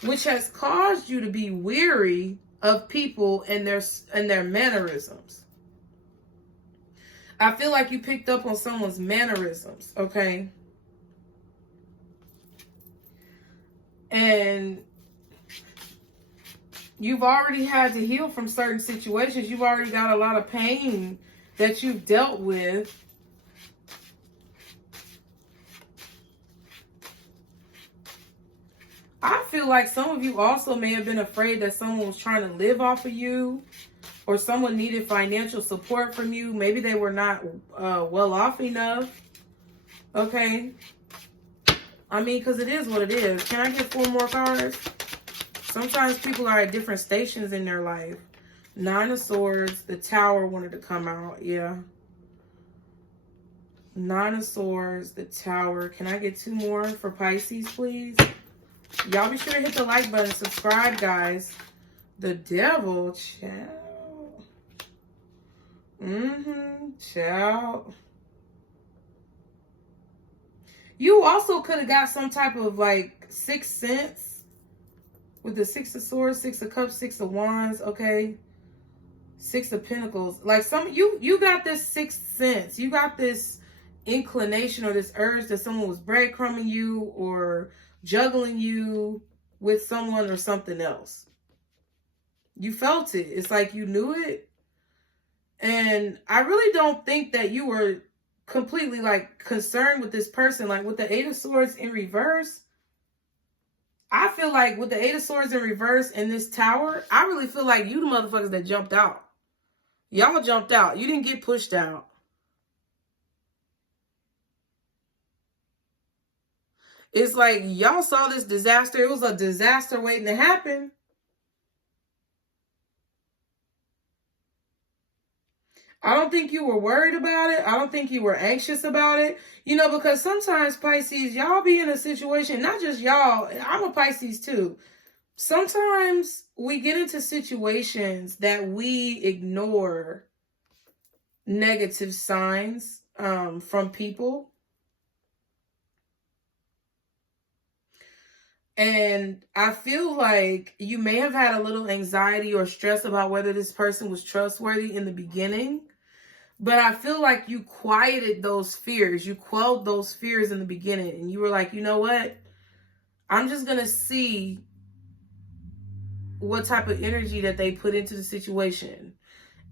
which has caused you to be weary of people and their mannerisms. I feel like you picked up on someone's mannerisms, okay? And you've already had to heal from certain situations. You've already got a lot of pain that you've dealt with. I feel like some of you also may have been afraid that someone was trying to live off of you, or someone needed financial support from you. Maybe they were not well off enough. Okay. I mean, because it is what it is. Can I get 4 more cards? Sometimes people are at different stations in their life. 9 of Swords. The Tower wanted to come out. Yeah. 9 of Swords. The Tower. Can I get 2 more for Pisces, please? Y'all be sure to hit the like button. Subscribe, guys. The Devil. Child. Child. You also could have got some type of like 6th sense with the 6 of Swords, 6 of Cups, 6 of Wands. Okay. 6 of Pentacles. Like you got this 6th sense. You got this inclination or this urge that someone was breadcrumbing you or juggling you with someone or something else. You felt it. It's like you knew it. And I really don't think that you were completely like concerned with this person. Like with the 8 of Swords in reverse, I feel like with the 8 of Swords in reverse and this Tower, I really feel like you the motherfuckers that jumped out. Y'all jumped out. You didn't get pushed out. It's like y'all saw this disaster. It was a disaster waiting to happen. I don't think you were worried about it. I don't think you were anxious about it. You know, because sometimes Pisces, y'all be in a situation, not just y'all, I'm a Pisces too. Sometimes we get into situations that we ignore negative signs from people. And I feel like you may have had a little anxiety or stress about whether this person was trustworthy in the beginning. But I feel like you quieted those fears. You quelled those fears in the beginning. And you were like, you know what? I'm just going to see what type of energy that they put into the situation.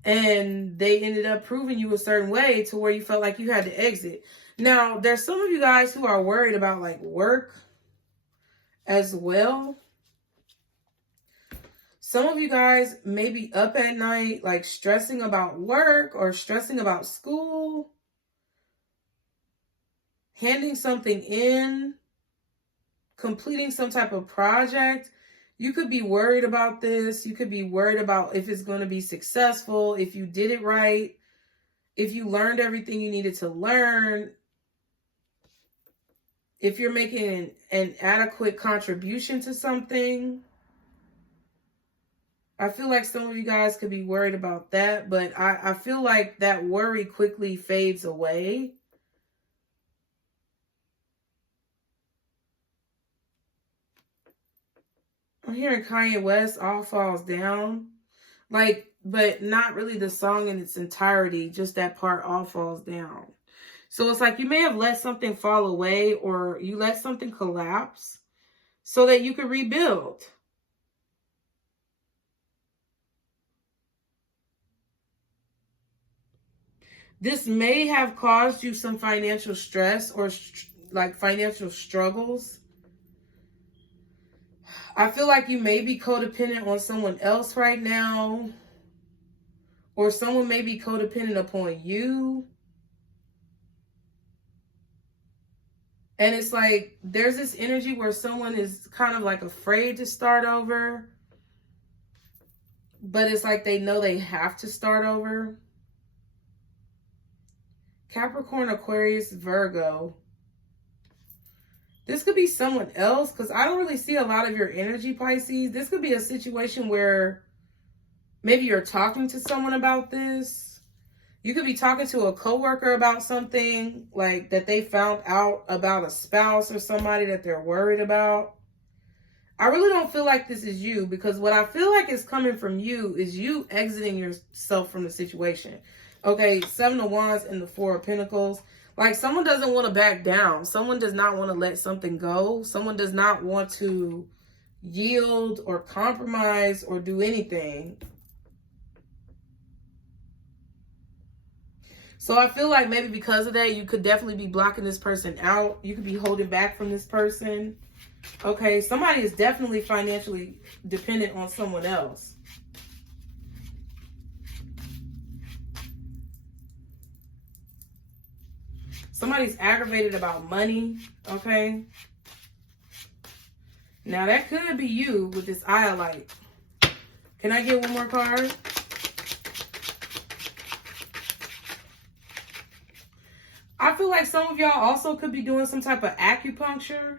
And they ended up proving you a certain way to where you felt like you had to exit. Now, there's some of you guys who are worried about like work as well. Some of you guys may be up at night, like stressing about work or stressing about school, handing something in, completing some type of project. You could be worried about this. You could be worried about if it's going to be successful, if you did it right, if you learned everything you needed to learn, if you're making an adequate contribution to something. I feel like some of you guys could be worried about that, but I feel like that worry quickly fades away. I'm hearing Kanye West, All Falls Down. Like, but not really the song in its entirety, just that part, All Falls Down. So it's like you may have let something fall away or you let something collapse so that you could rebuild. This may have caused you some financial stress or like financial struggles. I feel like you may be codependent on someone else right now. Or someone may be codependent upon you. And it's like there's this energy where someone is kind of like afraid to start over, but it's like they know they have to start over. Capricorn, Aquarius, Virgo. This could be someone else because I don't really see a lot of your energy, Pisces. This could be a situation where maybe you're talking to someone about this. You could be talking to a coworker about something like that they found out about a spouse or somebody that they're worried about. I really don't feel like this is you, because what I feel like is coming from you is you exiting yourself from the situation. Okay, Seven of Wands and the Four of Pentacles. Like someone doesn't want to back down. Someone does not want to let something go. Someone does not want to yield or compromise or do anything. So I feel like maybe because of that, you could definitely be blocking this person out. You could be holding back from this person. Okay, somebody is definitely financially dependent on someone else. Somebody's aggravated about money, okay? Now that could be you with this eye of light. Can I get one more card? I feel like some of y'all also could be doing some type of acupuncture.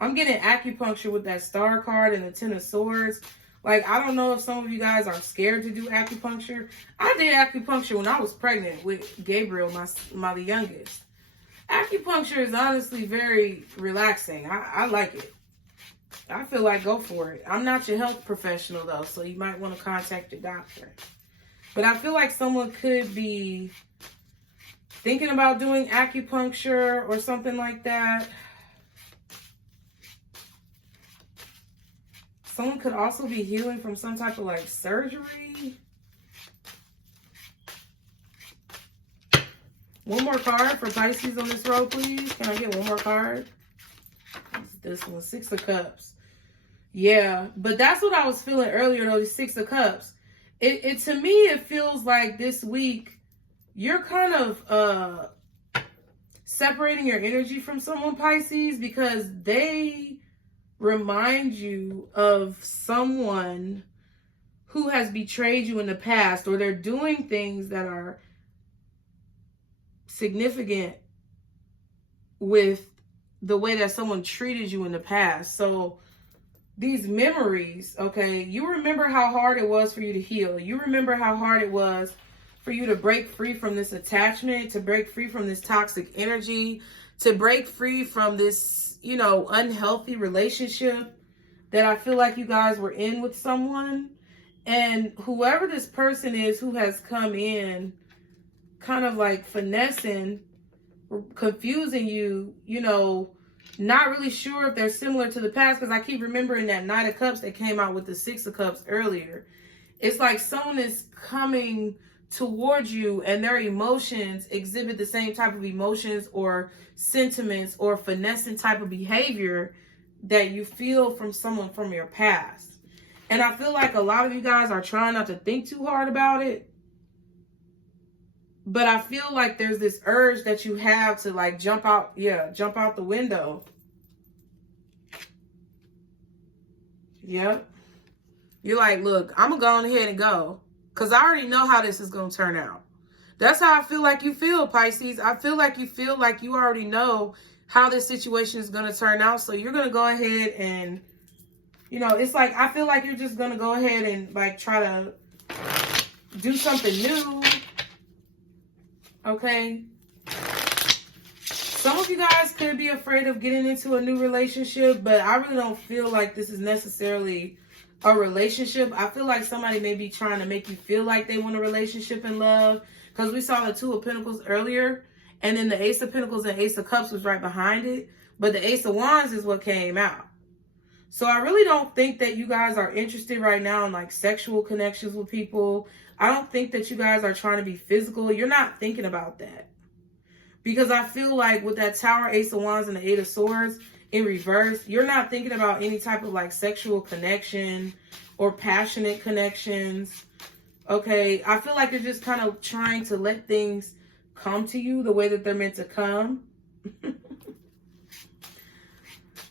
I'm getting acupuncture with that Star card and the Ten of Swords. Like, I don't know if some of you guys are scared to do acupuncture. I did acupuncture when I was pregnant with Gabriel, my youngest. Acupuncture is honestly very relaxing. I like it. I feel like go for it. I'm not your health professional, though, so you might want to contact your doctor. But I feel like someone could be thinking about doing acupuncture or something like that. Someone could also be healing from some type of like surgery. One more card for Pisces on this row, please. Can I get one more card? It's this one, Six of Cups. Yeah, but that's what I was feeling earlier, though, the Six of Cups. It to me, it feels like this week, you're kind of separating your energy from someone, Pisces, because they remind you of someone who has betrayed you in the past, or they're doing things that are significant with the way that someone treated you in the past. So these memories, okay, you remember how hard it was for you to heal. You remember how hard it was for you to break free from this attachment, to break free from this toxic energy, to break free from this, you know, unhealthy relationship that I feel like you guys were in with someone. And whoever this person is who has come in, kind of like finessing, confusing you, you know, not really sure if they're similar to the past, because I keep remembering that Knight of Cups that came out with the Six of Cups earlier. It's like someone is coming towards you and their emotions exhibit the same type of emotions or sentiments or finessing type of behavior that you feel from someone from your past. And I feel like a lot of you guys are trying not to think too hard about it. But I feel like there's this urge that you have to like jump out the window. Yep. You're like, look, I'm going to go on ahead and go, because I already know how this is going to turn out. That's how I feel like you feel, Pisces. I feel like you already know how this situation is going to turn out. So you're going to go ahead and, you know, it's like, I feel like you're just going to go ahead and like try to do something new. Okay. Some of you guys could be afraid of getting into a new relationship, but I really don't feel like this is necessarily a relationship. I feel like somebody may be trying to make you feel like they want a relationship and love, because we saw the Two of Pentacles earlier, and then the Ace of Pentacles and Ace of Cups was right behind it, but the Ace of Wands is what came out. So I really don't think that you guys are interested right now in like sexual connections with people. I don't think that you guys are trying to be physical. You're not thinking about that. Because I feel like with that Tower, Ace of Wands, and the Eight of Swords in reverse, you're not thinking about any type of like sexual connection or passionate connections. Okay, I feel like you're just kind of trying to let things come to you the way that they're meant to come.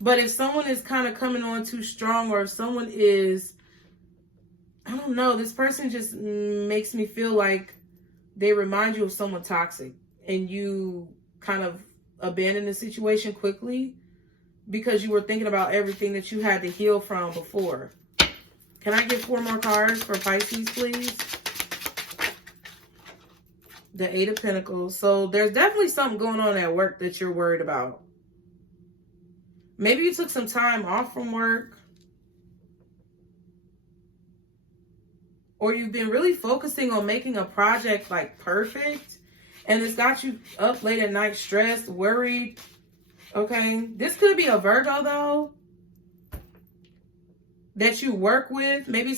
But if someone is kind of coming on too strong, or if someone is, I don't know, this person just makes me feel like they remind you of someone toxic, and you kind of abandon the situation quickly because you were thinking about everything that you had to heal from before. Can I get 4 more cards for Pisces, please? The 8 of Pentacles. So there's definitely something going on at work that you're worried about. Maybe you took some time off from work. Or you've been really focusing on making a project like perfect. And it's got you up late at night, stressed, worried. Okay. This could be a Virgo though, that you work with. Maybe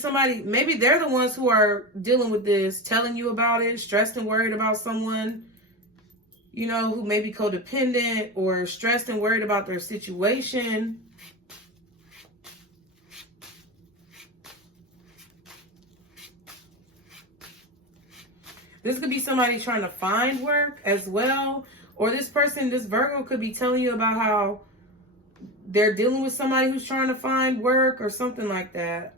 they're the ones who are dealing with this, telling you about it, stressed and worried about someone, you know, who may be codependent or stressed and worried about their situation. This could be somebody trying to find work as well. Or this person, this Virgo, could be telling you about how they're dealing with somebody who's trying to find work or something like that.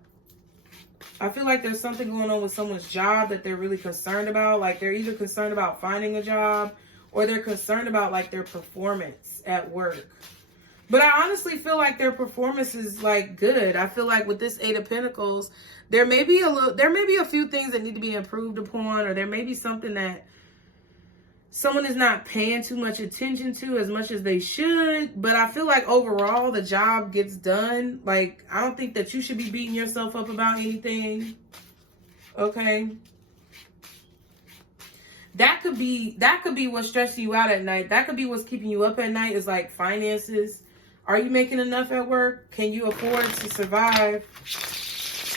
I feel like there's something going on with someone's job that they're really concerned about. Like they're either concerned about finding a job, or they're concerned about like their performance at work. But I honestly feel like their performance is like good. I feel like with this 8 of Pentacles, there may be a few things that need to be improved upon, or there may be something that someone is not paying too much attention to as much as they should. But I feel like overall the job gets done. Like, I don't think that you should be beating yourself up about anything. Okay. That could be what's stressing you out at night. That could be what's keeping you up at night, is like finances. Are you making enough at work? Can you afford to survive?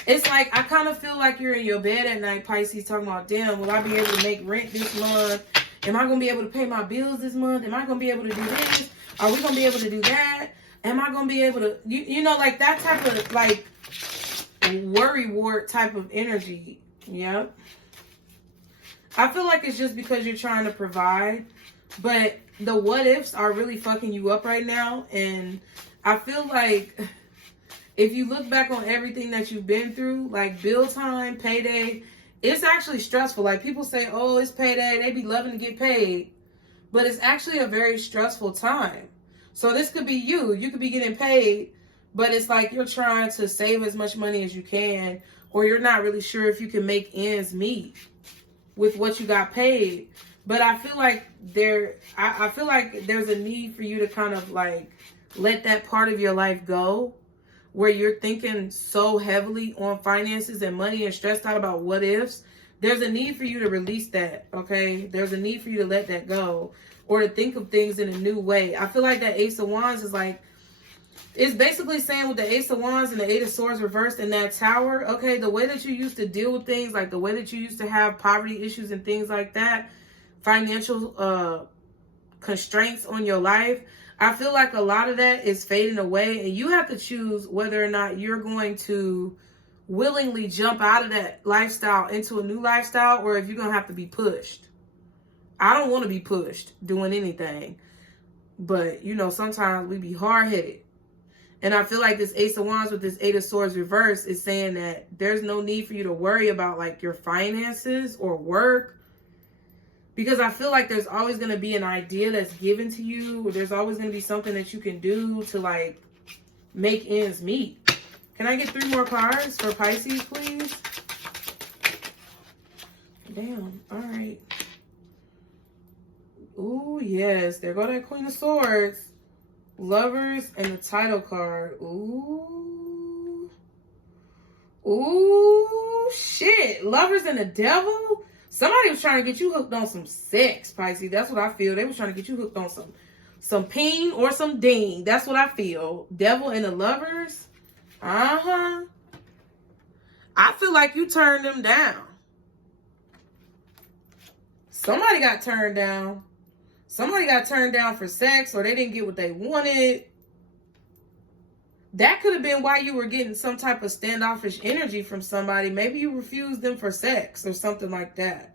It's like, I kind of feel like you're in your bed at night, Pisces, talking about, damn, will I be able to make rent this month? Am I going to be able to pay my bills this month? Am I going to be able to do this? Are we going to be able to do that? Am I going to be able to, you know, like that type of like worry wart type of energy. Yep. I feel like it's just because you're trying to provide, but the what ifs are really fucking you up right now. And I feel like if you look back on everything that you've been through, like bill time, payday, it's actually stressful. Like people say, oh, it's payday, they be loving to get paid, but it's actually a very stressful time. So this could be you could be getting paid, but it's like you're trying to save as much money as you can, or you're not really sure if you can make ends meet with what you got paid. But I feel like I feel like there's a need for you to kind of like let that part of your life go, where you're thinking so heavily on finances and money and stressed out about what ifs. There's a need for you to release that, okay? There's a need for you to let that go, or to think of things in a new way. I feel like that Ace of Wands is like, it's basically saying with the Ace of Wands and the 8 of Swords reversed in that Tower, okay, the way that you used to deal with things, like the way that you used to have poverty issues and things like that, financial constraints on your life, I feel like a lot of that is fading away, and you have to choose whether or not you're going to willingly jump out of that lifestyle into a new lifestyle, or if you're going to have to be pushed. I don't want to be pushed doing anything, but you know, sometimes we be hard-headed. And I feel like this Ace of Wands with this 8 of Swords reverse is saying that there's no need for you to worry about like your finances or work, because I feel like there's always going to be an idea that's given to you, or there's always going to be something that you can do to like make ends meet. Can I get 3 more cards for Pisces, please? Damn. All right. Ooh, yes. There go that Queen of Swords. Lovers and the title card. Ooh. Ooh, shit. Lovers and the Devil? Somebody was trying to get you hooked on some sex, Pisces. That's what I feel. They was trying to get you hooked on some peen or some ding. That's what I feel. Devil and the Lovers? Uh-huh. I feel like you turned them down. Somebody got turned down. Somebody got turned down for sex, or they didn't get what they wanted. That could have been why you were getting some type of standoffish energy from somebody. Maybe you refused them for sex or something like that.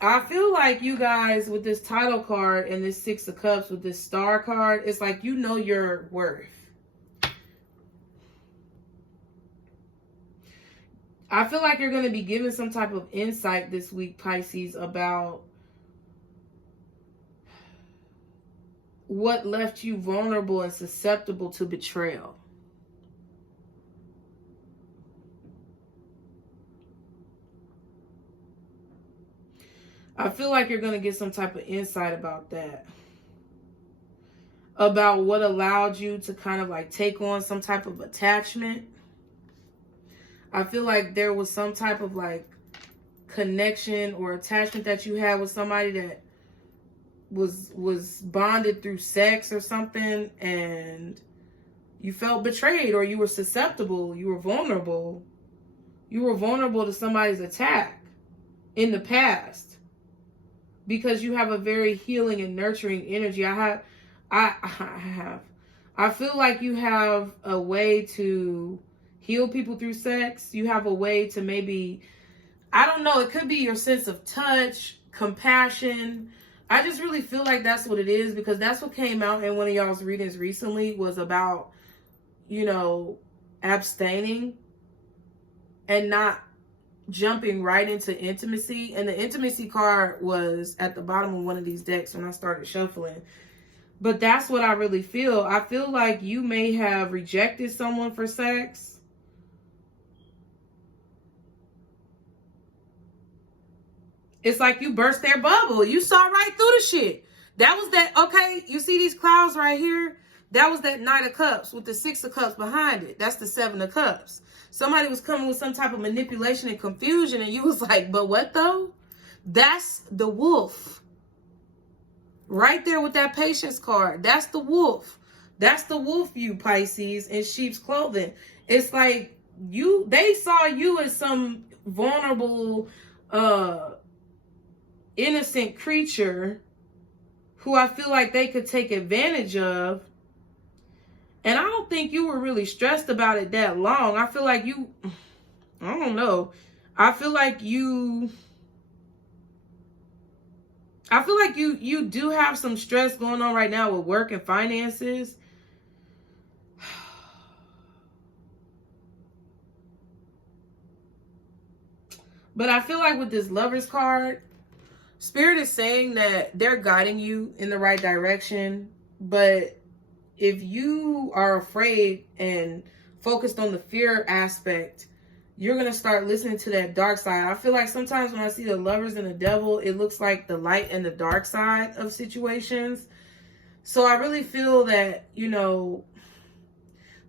I feel like you guys with this title card and this Six of Cups with this Star card, it's like you know your worth. I feel like you're going to be given some type of insight this week, Pisces, about what left you vulnerable and susceptible to betrayal. I feel like you're going to get some type of insight about that. About what allowed you to kind of like take on some type of attachment. I feel like there was some type of like connection or attachment that you had with somebody that was bonded through sex or something, and you felt betrayed, or you were susceptible, you were vulnerable. You were vulnerable to somebody's attack in the past because you have a very healing and nurturing energy. I feel like you have a way to heal people through sex. You have a way to maybe, I don't know, it could be your sense of touch, compassion. I just really feel like that's what it is, because that's what came out in one of y'all's readings recently, was about, you know, abstaining and not jumping right into intimacy. And the intimacy card was at the bottom of one of these decks when I started shuffling. But that's what I really feel. I feel like you may have rejected someone for sex. It's like you burst their bubble. You saw right through the shit. That was that, okay, you see these clouds right here? That was that Knight of Cups with the Six of Cups behind it. That's the Seven of Cups. Somebody was coming with some type of manipulation and confusion, and you was like, but what though? That's the wolf. Right there with that Patience card. That's the wolf. That's the wolf, you Pisces, in sheep's clothing. It's like they saw you as some vulnerable, innocent creature who I feel like they could take advantage of. And I don't think you were really stressed about it that long. I feel like you, I don't know. I feel like you do have some stress going on right now with work and finances. But I feel like with this Lovers card, Spirit is saying that they're guiding you in the right direction. But if you are afraid and focused on the fear aspect, you're going to start listening to that dark side. I feel like sometimes when I see the Lovers and the Devil, it looks like the light and the dark side of situations. So I really feel that, you know,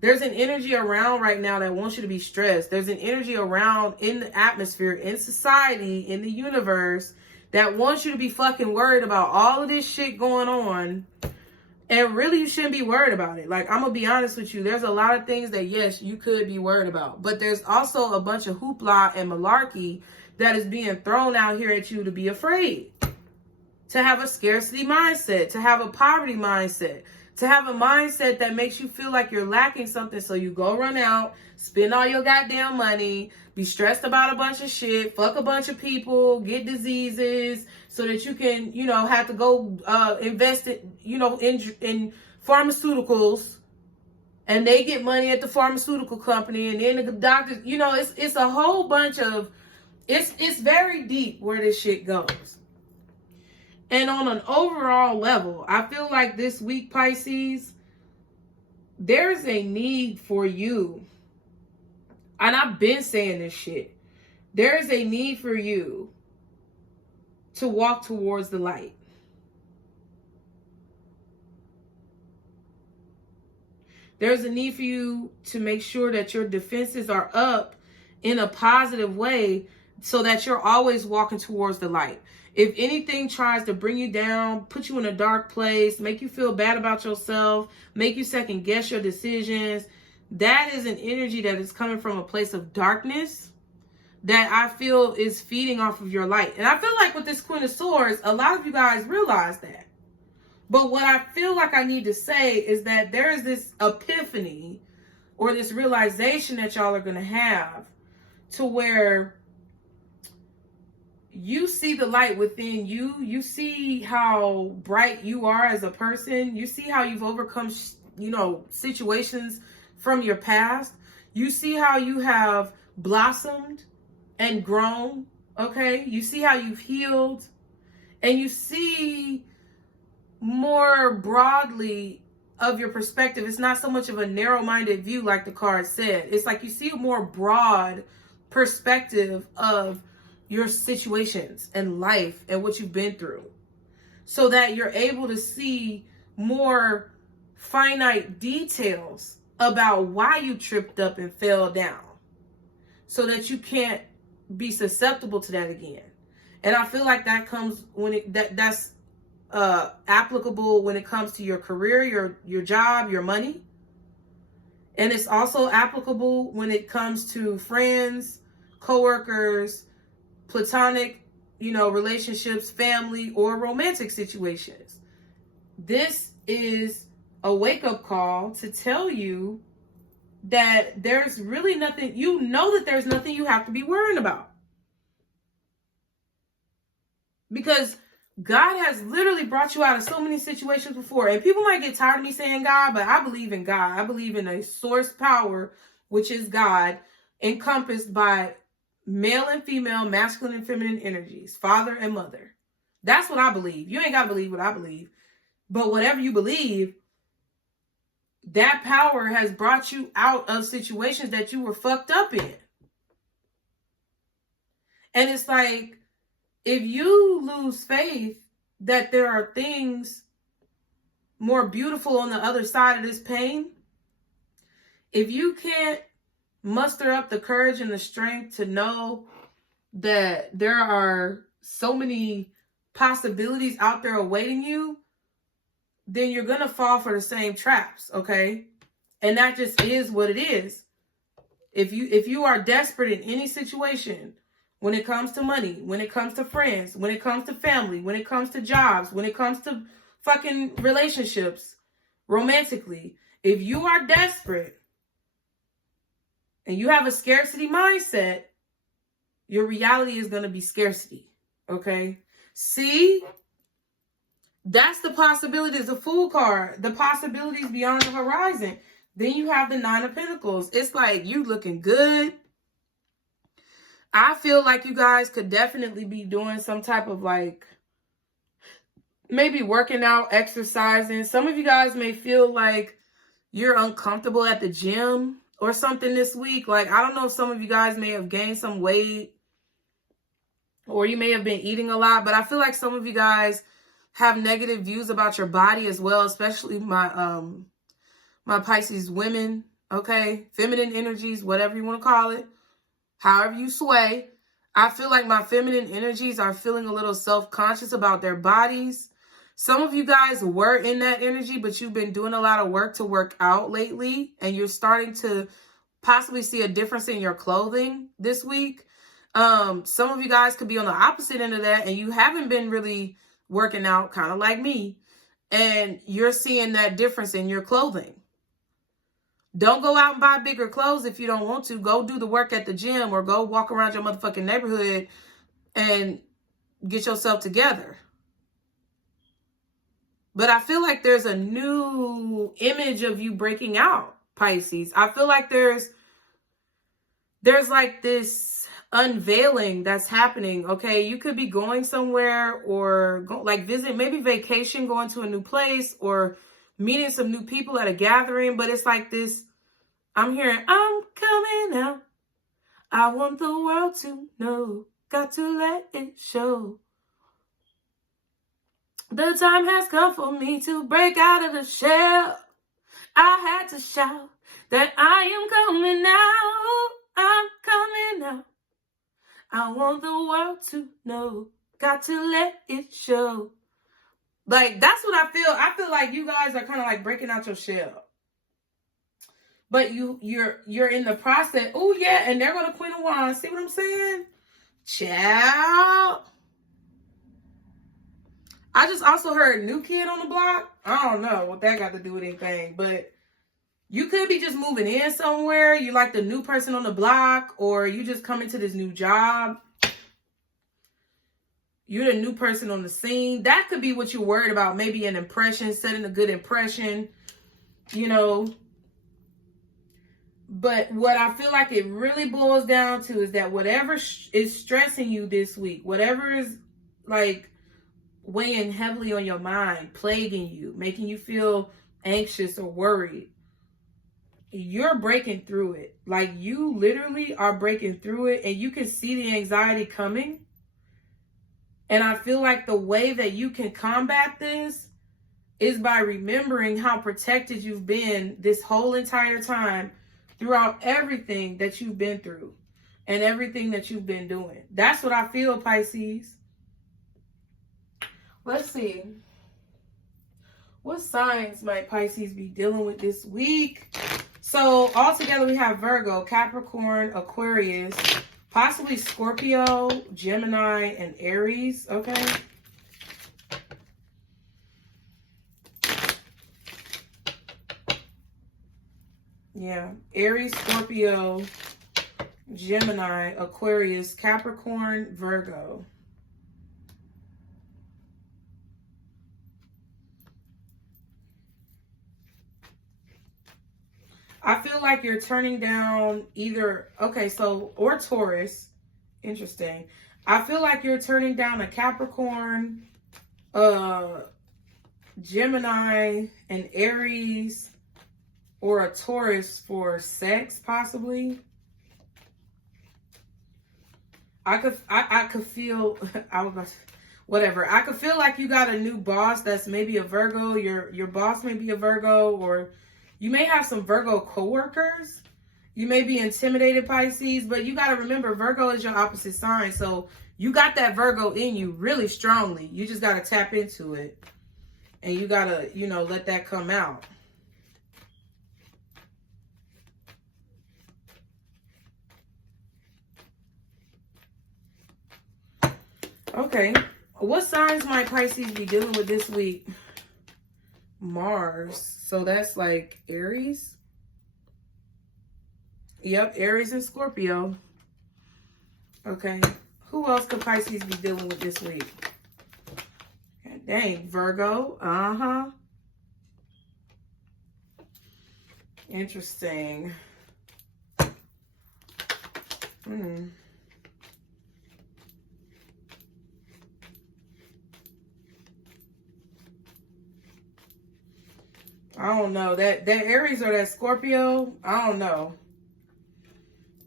there's an energy around right now that wants you to be stressed. There's an energy around in the atmosphere, in society, in the universe, that wants you to be fucking worried about all of this shit going on. And really, you shouldn't be worried about it. Like, I'm going to be honest with you. There's a lot of things that, yes, you could be worried about. But there's also a bunch of hoopla and malarkey that is being thrown out here at you to be afraid. To have a scarcity mindset. To have a poverty mindset. To have a mindset that makes you feel like you're lacking something. So you go run out, spend all your goddamn money, be stressed about a bunch of shit, fuck a bunch of people, get diseases, so that you can, you know, have to go invest it, you know, in pharmaceuticals, and they get money at the pharmaceutical company, and then the doctors, you know, it's a whole bunch of, it's very deep where this shit goes. And on an overall level, I feel like this week, Pisces, there's a need for you. And I've been saying this shit. There is a need for you to walk towards the light. There's a need for you to make sure that your defenses are up in a positive way so that you're always walking towards the light. If anything tries to bring you down, put you in a dark place, make you feel bad about yourself, make you second guess your decisions, that is an energy that is coming from a place of darkness that I feel is feeding off of your light. And I feel like with this Queen of Swords, a lot of you guys realize that. But what I feel like I need to say is that there is this epiphany or this realization that y'all are going to have to where you see the light within you. You see how bright you are as a person. You see how you've overcome, situations from your past. You see how you have blossomed and grown, okay? You see how you've healed, and you see more broadly of your perspective. It's not so much of a narrow-minded view like the card said. It's like you see a more broad perspective of your situations and life and what you've been through, so that you're able to see more finite details about why you tripped up and fell down, so that you can't be susceptible to that again. And I feel like that comes when that's applicable when it comes to your career, your job, your money. And it's also applicable when it comes to friends, coworkers, platonic, relationships, family, or romantic situations. This is a wake-up call to tell you that there's really nothing, that there's nothing you have to be worrying about. Because God has literally brought you out of so many situations before. And people might get tired of me saying God, but I believe in God. I believe in a source power, which is God, encompassed by male and female, masculine and feminine energies, father and mother. That's what I believe. You ain't got to believe what I believe. But whatever you believe, that power has brought you out of situations that you were fucked up in. And it's like, if you lose faith that there are things more beautiful on the other side of this pain, if you can't muster up the courage and the strength to know that there are so many possibilities out there awaiting you, then you're going to fall for the same traps, okay? And that just is what it is. If you are desperate in any situation, when it comes to money, when it comes to friends, when it comes to family, when it comes to jobs, when it comes to fucking relationships, romantically, if you are desperate and you have a scarcity mindset, your reality is going to be scarcity, okay? See? That's the possibilities, the Fool card, the possibilities beyond the horizon. Then you have the Nine of Pentacles. It's like you looking good. I feel like you guys could definitely be doing some type of maybe working out, exercising. Some of you guys may feel like you're uncomfortable at the gym or something this week. I don't know if some of you guys may have gained some weight or you may have been eating a lot, but I feel like some of you guys have negative views about your body as well, especially my Pisces women, okay? Feminine energies, whatever you want to call it. However you sway. I feel like my feminine energies are feeling a little self-conscious about their bodies. Some of you guys were in that energy, but you've been doing a lot of work to work out lately, and you're starting to possibly see a difference in your clothing this week. Some of you guys could be on the opposite end of that, and you haven't been really working out, kind of like me, and you're seeing that difference in your clothing. Don't go out and buy bigger clothes if you don't want to. Go do the work at the gym or go walk around your motherfucking neighborhood and get yourself together. But I feel like there's a new image of you breaking out, Pisces. I feel like there's like this unveiling that's happening, okay? You could be going somewhere or visit, maybe vacation, going to a new place or meeting some new people at a gathering, but it's like this, I'm hearing, I'm coming out. I want the world to know. Got to let it show. The time has come for me to break out of the shell. I had to shout that I am coming out. I'm coming out. I want the world to know. Got to let it show. That's what I feel. I feel like you guys are kind of breaking out your shell. But you're in the process. Oh, yeah. And there go the Queen of Wands. See what I'm saying? Ciao. I just also heard new kid on the block. I don't know what that got to do with anything. But you could be just moving in somewhere. You like the new person on the block. Or you just come into this new job. You're the new person on the scene. That could be what you're worried about. Maybe an impression, setting a good impression, you know. But what I feel like it really boils down to is that whatever is stressing you this week, whatever is like weighing heavily on your mind, plaguing you, making you feel anxious or worried, you're breaking through it. Like, you literally are breaking through it, and you can see the anxiety coming. And I feel like the way that you can combat this is by remembering how protected you've been this whole entire time throughout everything that you've been through and everything that you've been doing. That's what I feel, Pisces. Let's see. What signs might Pisces be dealing with this week? So altogether we have Virgo, Capricorn, Aquarius, possibly Scorpio, Gemini, and Aries. Okay. Yeah. Aries, Scorpio, Gemini, Aquarius, Capricorn, Virgo. I feel like you're turning down either, okay, so, or Taurus. Interesting. I feel like you're turning down a Capricorn, Gemini, and Aries, or a Taurus for sex, possibly. I could feel, whatever. I could feel like you got a new boss that's maybe a Virgo. Your boss may be a Virgo, or you may have some Virgo coworkers. You may be intimidated, Pisces, but you got to remember, Virgo is your opposite sign. So you got that Virgo in you really strongly. You just got to tap into it. And you got to, you know, let that come out. Okay. What signs might Pisces be dealing with this week? Mars. So that's like Aries. Yep, Aries and Scorpio. Okay. Who else could Pisces be dealing with this week? God dang, Virgo. Uh-huh. Interesting. I don't know. That Aries or that Scorpio, I don't know.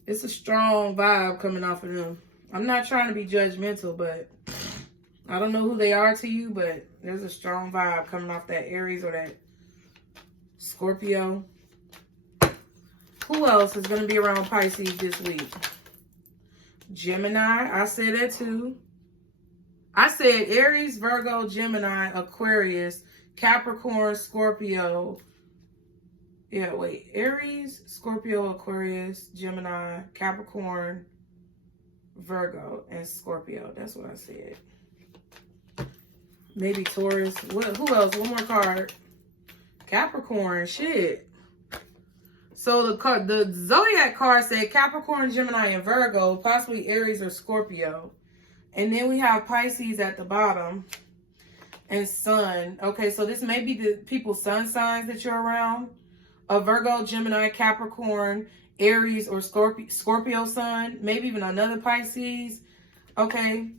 It's a strong vibe coming off of them. I'm not trying to be judgmental, but I don't know who they are to you, but there's a strong vibe coming off that Aries or that Scorpio. Who else is going to be around Pisces this week? Gemini. I said that too. I said Aries, Virgo, Gemini, Aquarius, Capricorn, Scorpio. Yeah, wait. Aries, Scorpio, Aquarius, Gemini, Capricorn, Virgo, and Scorpio. That's what I said. Maybe Taurus. What? Who else? One more card. Capricorn. Shit. So the zodiac card said Capricorn, Gemini, and Virgo, possibly Aries or Scorpio. And then we have Pisces at the bottom. And Sun. Okay, so this may be the people's sun signs that you're around. A Virgo, Gemini, Capricorn, Aries, or Scorpio Sun. Maybe even another Pisces. Okay.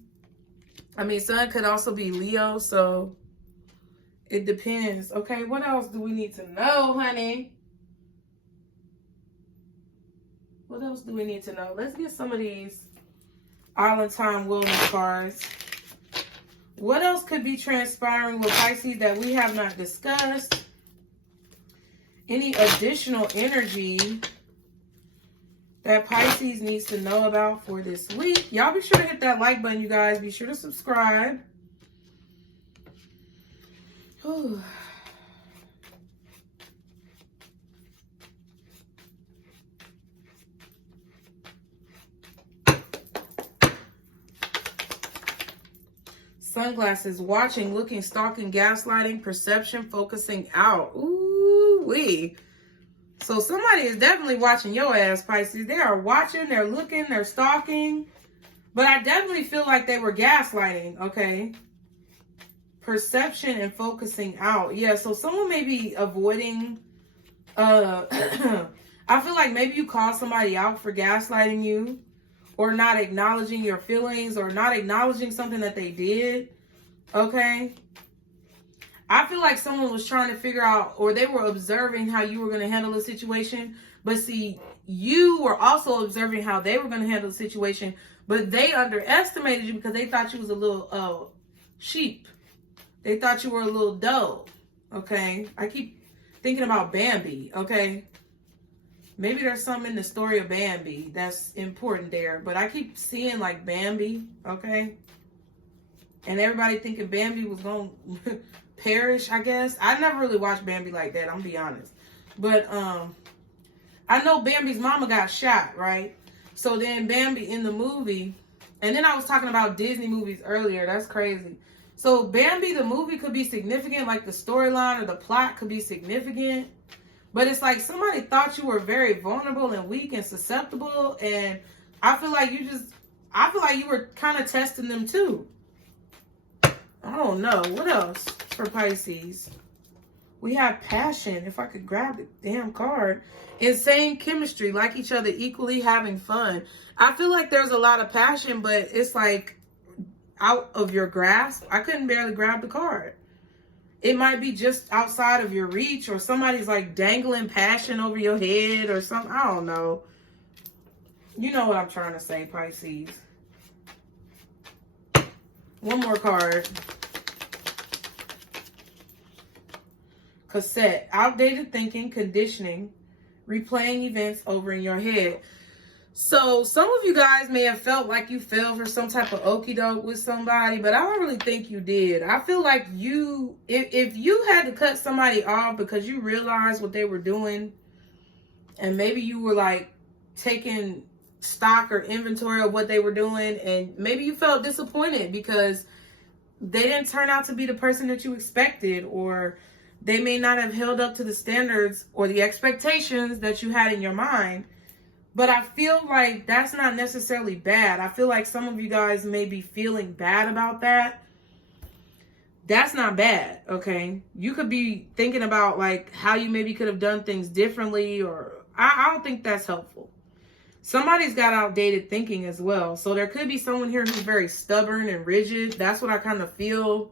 I mean, Sun could also be Leo, so it depends. Okay, what else do we need to know, honey? What else do we need to know? Let's get some of these Island Time Wellness cards. What else could be transpiring with Pisces that we have not discussed? Any additional energy that Pisces needs to know about for this week? Y'all be sure to hit that like button, you guys. Be sure to subscribe. Whew. Sunglasses, watching, looking, stalking, gaslighting, perception, focusing out. Ooh-wee. So somebody is definitely watching your ass, Pisces. They are watching, they're looking, they're stalking. But I definitely feel like they were gaslighting, okay? Perception and focusing out. Yeah, so someone may be avoiding, I feel like maybe you call somebody out for gaslighting you, or not acknowledging your feelings, or not acknowledging something that they did, okay? I feel like someone was trying to figure out, or they were observing how you were going to handle the situation. But see, you were also observing how they were going to handle the situation, but they underestimated you because they thought you was a little sheep. They thought you were a little dull, okay? I keep thinking about Bambi, okay? Maybe there's something in the story of Bambi that's important there, but I keep seeing like Bambi, okay? And everybody thinking Bambi was going to perish, I guess. I never really watched Bambi like that, I'm gonna be honest. But I know Bambi's mama got shot, right? So then Bambi in the movie, and then I was talking about Disney movies earlier. That's crazy. So Bambi, the movie, could be significant, like the storyline or the plot could be significant. But it's like somebody thought you were very vulnerable and weak and susceptible. And I feel like you were kind of testing them too. I don't know. What else for Pisces? We have passion. If I could grab the damn card. Insane chemistry, like each other, equally having fun. I feel like there's a lot of passion, but it's like out of your grasp. I couldn't barely grab the card. It might be just outside of your reach, or somebody's like dangling passion over your head or something. I don't know. You know what I'm trying to say, Pisces. One more card. Cassette. Outdated thinking, conditioning, replaying events over in your head. So some of you guys may have felt like you fell for some type of okie doke with somebody, but I don't really think you did. I feel like if you had to cut somebody off because you realized what they were doing, and maybe you were like taking stock or inventory of what they were doing, and maybe you felt disappointed because they didn't turn out to be the person that you expected, or they may not have held up to the standards or the expectations that you had in your mind. But I feel like that's not necessarily bad. I feel like some of you guys may be feeling bad about that. That's not bad, okay? You could be thinking about like how you maybe could have done things differently, or I don't think that's helpful. Somebody's got outdated thinking as well. So there could be someone here who's very stubborn and rigid. That's what I kind of feel.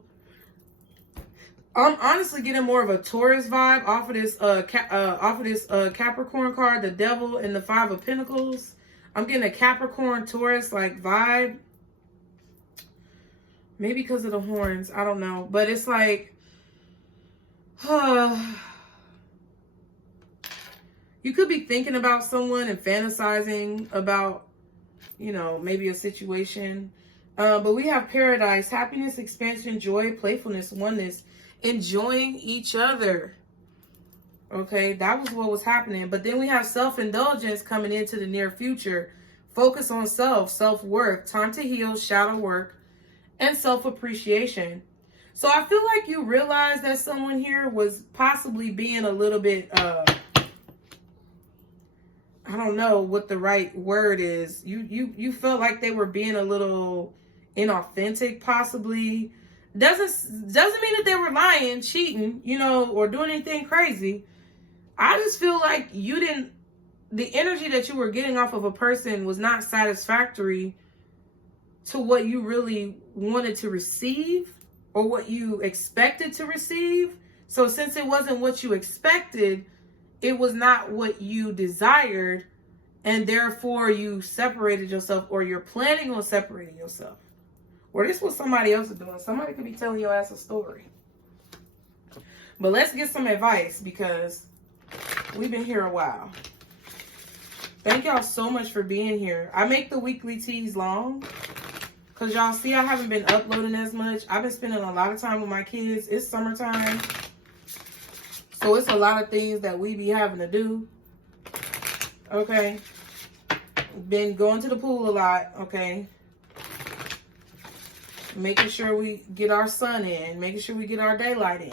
I'm honestly getting more of a Taurus vibe off of this Capricorn card, the Devil and the Five of Pentacles. I'm getting a Capricorn Taurus like vibe. Maybe because of the horns, I don't know. But it's like, you could be thinking about someone and fantasizing about, you know, maybe a situation. But we have Paradise, happiness, expansion, joy, playfulness, oneness, enjoying each other. Okay, that was what was happening. But then we have self-indulgence coming into the near future. Focus on self-worth, time to heal, shadow work, and self-appreciation. So I feel like you realize that someone here was possibly being a little bit, I don't know what the right word is. You felt like they were being a little inauthentic, possibly. Doesn't mean that they were lying, cheating, you know, or doing anything crazy. I just feel like the energy that you were getting off of a person was not satisfactory to what you really wanted to receive or what you expected to receive. So since it wasn't what you expected, it was not what you desired, and therefore you separated yourself, or you're planning on separating yourself. Or this was somebody else is doing. Somebody could be telling your ass a story. But let's get some advice because we've been here a while. Thank y'all so much for being here. I make the weekly teas long because y'all see I haven't been uploading as much. I've been spending a lot of time with my kids. It's summertime. So it's a lot of things that we be having to do. Okay. Been going to the pool a lot. Okay. Making sure we get our sun in. Making sure we get our daylight in.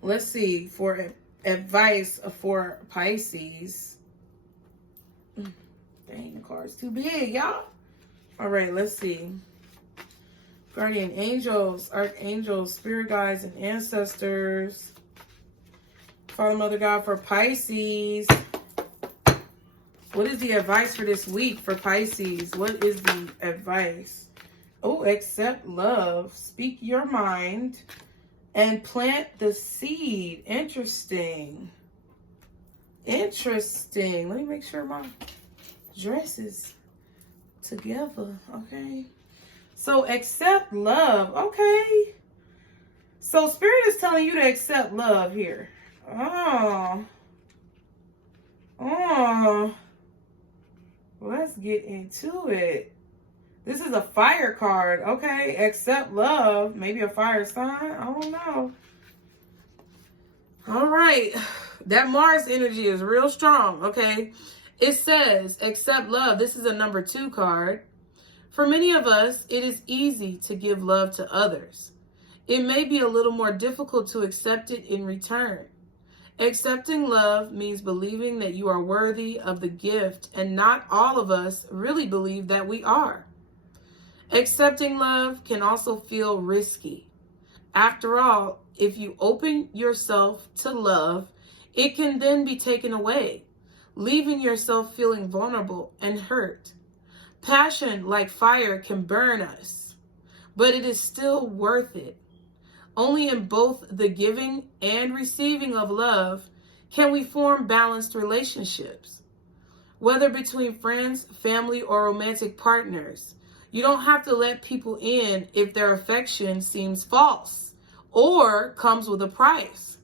Let's see. For advice for Pisces. Dang, the card's too big, y'all. All right, let's see. Guardian angels, archangels, spirit guides, and ancestors. Father, Mother, God for Pisces. What is the advice for this week for Pisces? What is the advice? Oh, accept love. Speak your mind and plant the seed. Interesting. Interesting. Let me make sure my dress is together. Okay. So accept love. Okay. So Spirit is telling you to accept love here. Oh. Oh. Let's get into it. This is a fire card. Okay. Accept love. Maybe a fire sign. I don't know. All right. That Mars energy is real strong. Okay. It says accept love. This is a number 2 card. For many of us, it is easy to give love to others. It may be a little more difficult to accept it in return. Accepting love means believing that you are worthy of the gift, and not all of us really believe that we are. Accepting love can also feel risky. After all, if you open yourself to love, it can then be taken away, leaving yourself feeling vulnerable and hurt. Passion, like fire, can burn us, but it is still worth it. Only in both the giving and receiving of love can we form balanced relationships. Whether between friends, family, or romantic partners, you don't have to let people in if their affection seems false or comes with a price.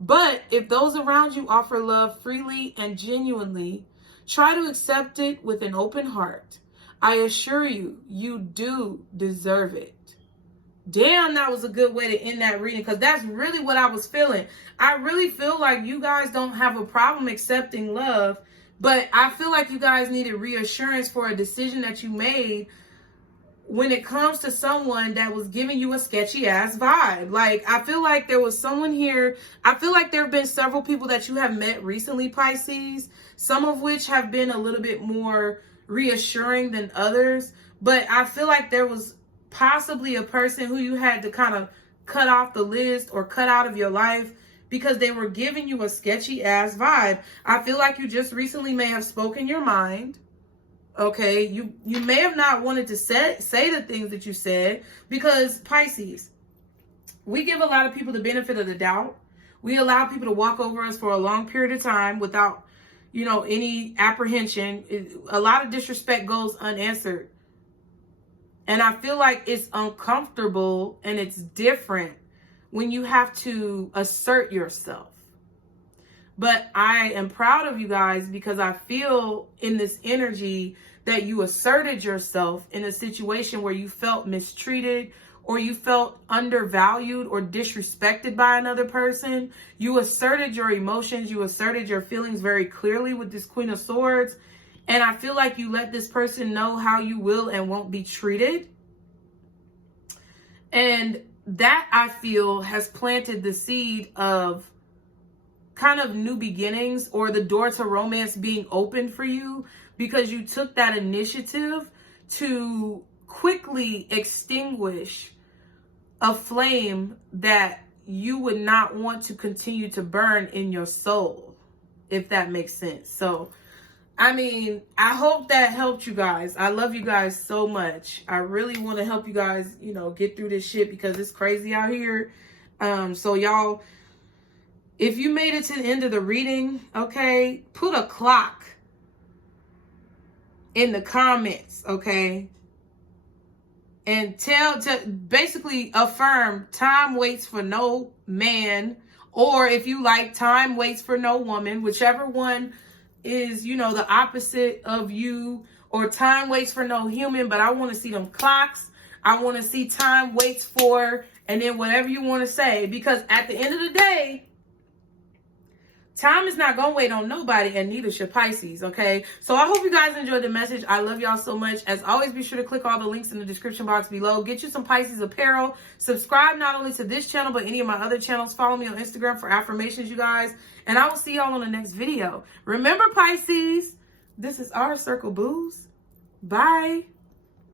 But if those around you offer love freely and genuinely, try to accept it with an open heart. I assure you, you do deserve it. Damn, that was a good way to end that reading, because that's really what I was feeling. I really feel like you guys don't have a problem accepting love, but I feel like you guys needed reassurance for a decision that you made when it comes to someone that was giving you a sketchy ass vibe. Like, I feel like there was someone here. I feel like there have been several people that you have met recently, Pisces, some of which have been a little bit more reassuring than others. But I feel like there was possibly a person who you had to kind of cut off the list or cut out of your life because they were giving you a sketchy ass vibe. I feel like you just recently may have spoken your mind. Okay, you may have not wanted to say the things that you said, because Pisces, we give a lot of people the benefit of the doubt. We allow people to walk over us for a long period of time without, any apprehension. A lot of disrespect goes unanswered. And I feel like it's uncomfortable and it's different when you have to assert yourself. But I am proud of you guys, because I feel in this energy that you asserted yourself in a situation where you felt mistreated or you felt undervalued or disrespected by another person. You asserted your emotions. You asserted your feelings very clearly with this Queen of Swords. And I feel like you let this person know how you will and won't be treated. And that, I feel, has planted the seed of kind of new beginnings, or the door to romance being open for you, because you took that initiative to quickly extinguish a flame that you would not want to continue to burn in your soul, if that makes sense. So, I mean, I hope that helped you guys. I love you guys so much. I really want to help you guys, get through this shit, because it's crazy out here. So y'all, if you made it to the end of the reading, okay, put a clock in the comments, okay? And basically affirm time waits for no man, or if you like, time waits for no woman, whichever one is, the opposite of you, or time waits for no human. But I want to see them clocks. I want to see time waits for, and then whatever you want to say, because at the end of the day, time is not going to wait on nobody, and neither should Pisces, okay? So I hope you guys enjoyed the message. I love y'all so much. As always, be sure to click all the links in the description box below. Get you some Pisces apparel. Subscribe not only to this channel, but any of my other channels. Follow me on Instagram for affirmations, you guys. And I will see y'all on the next video. Remember, Pisces, This is our circle, booze. Bye.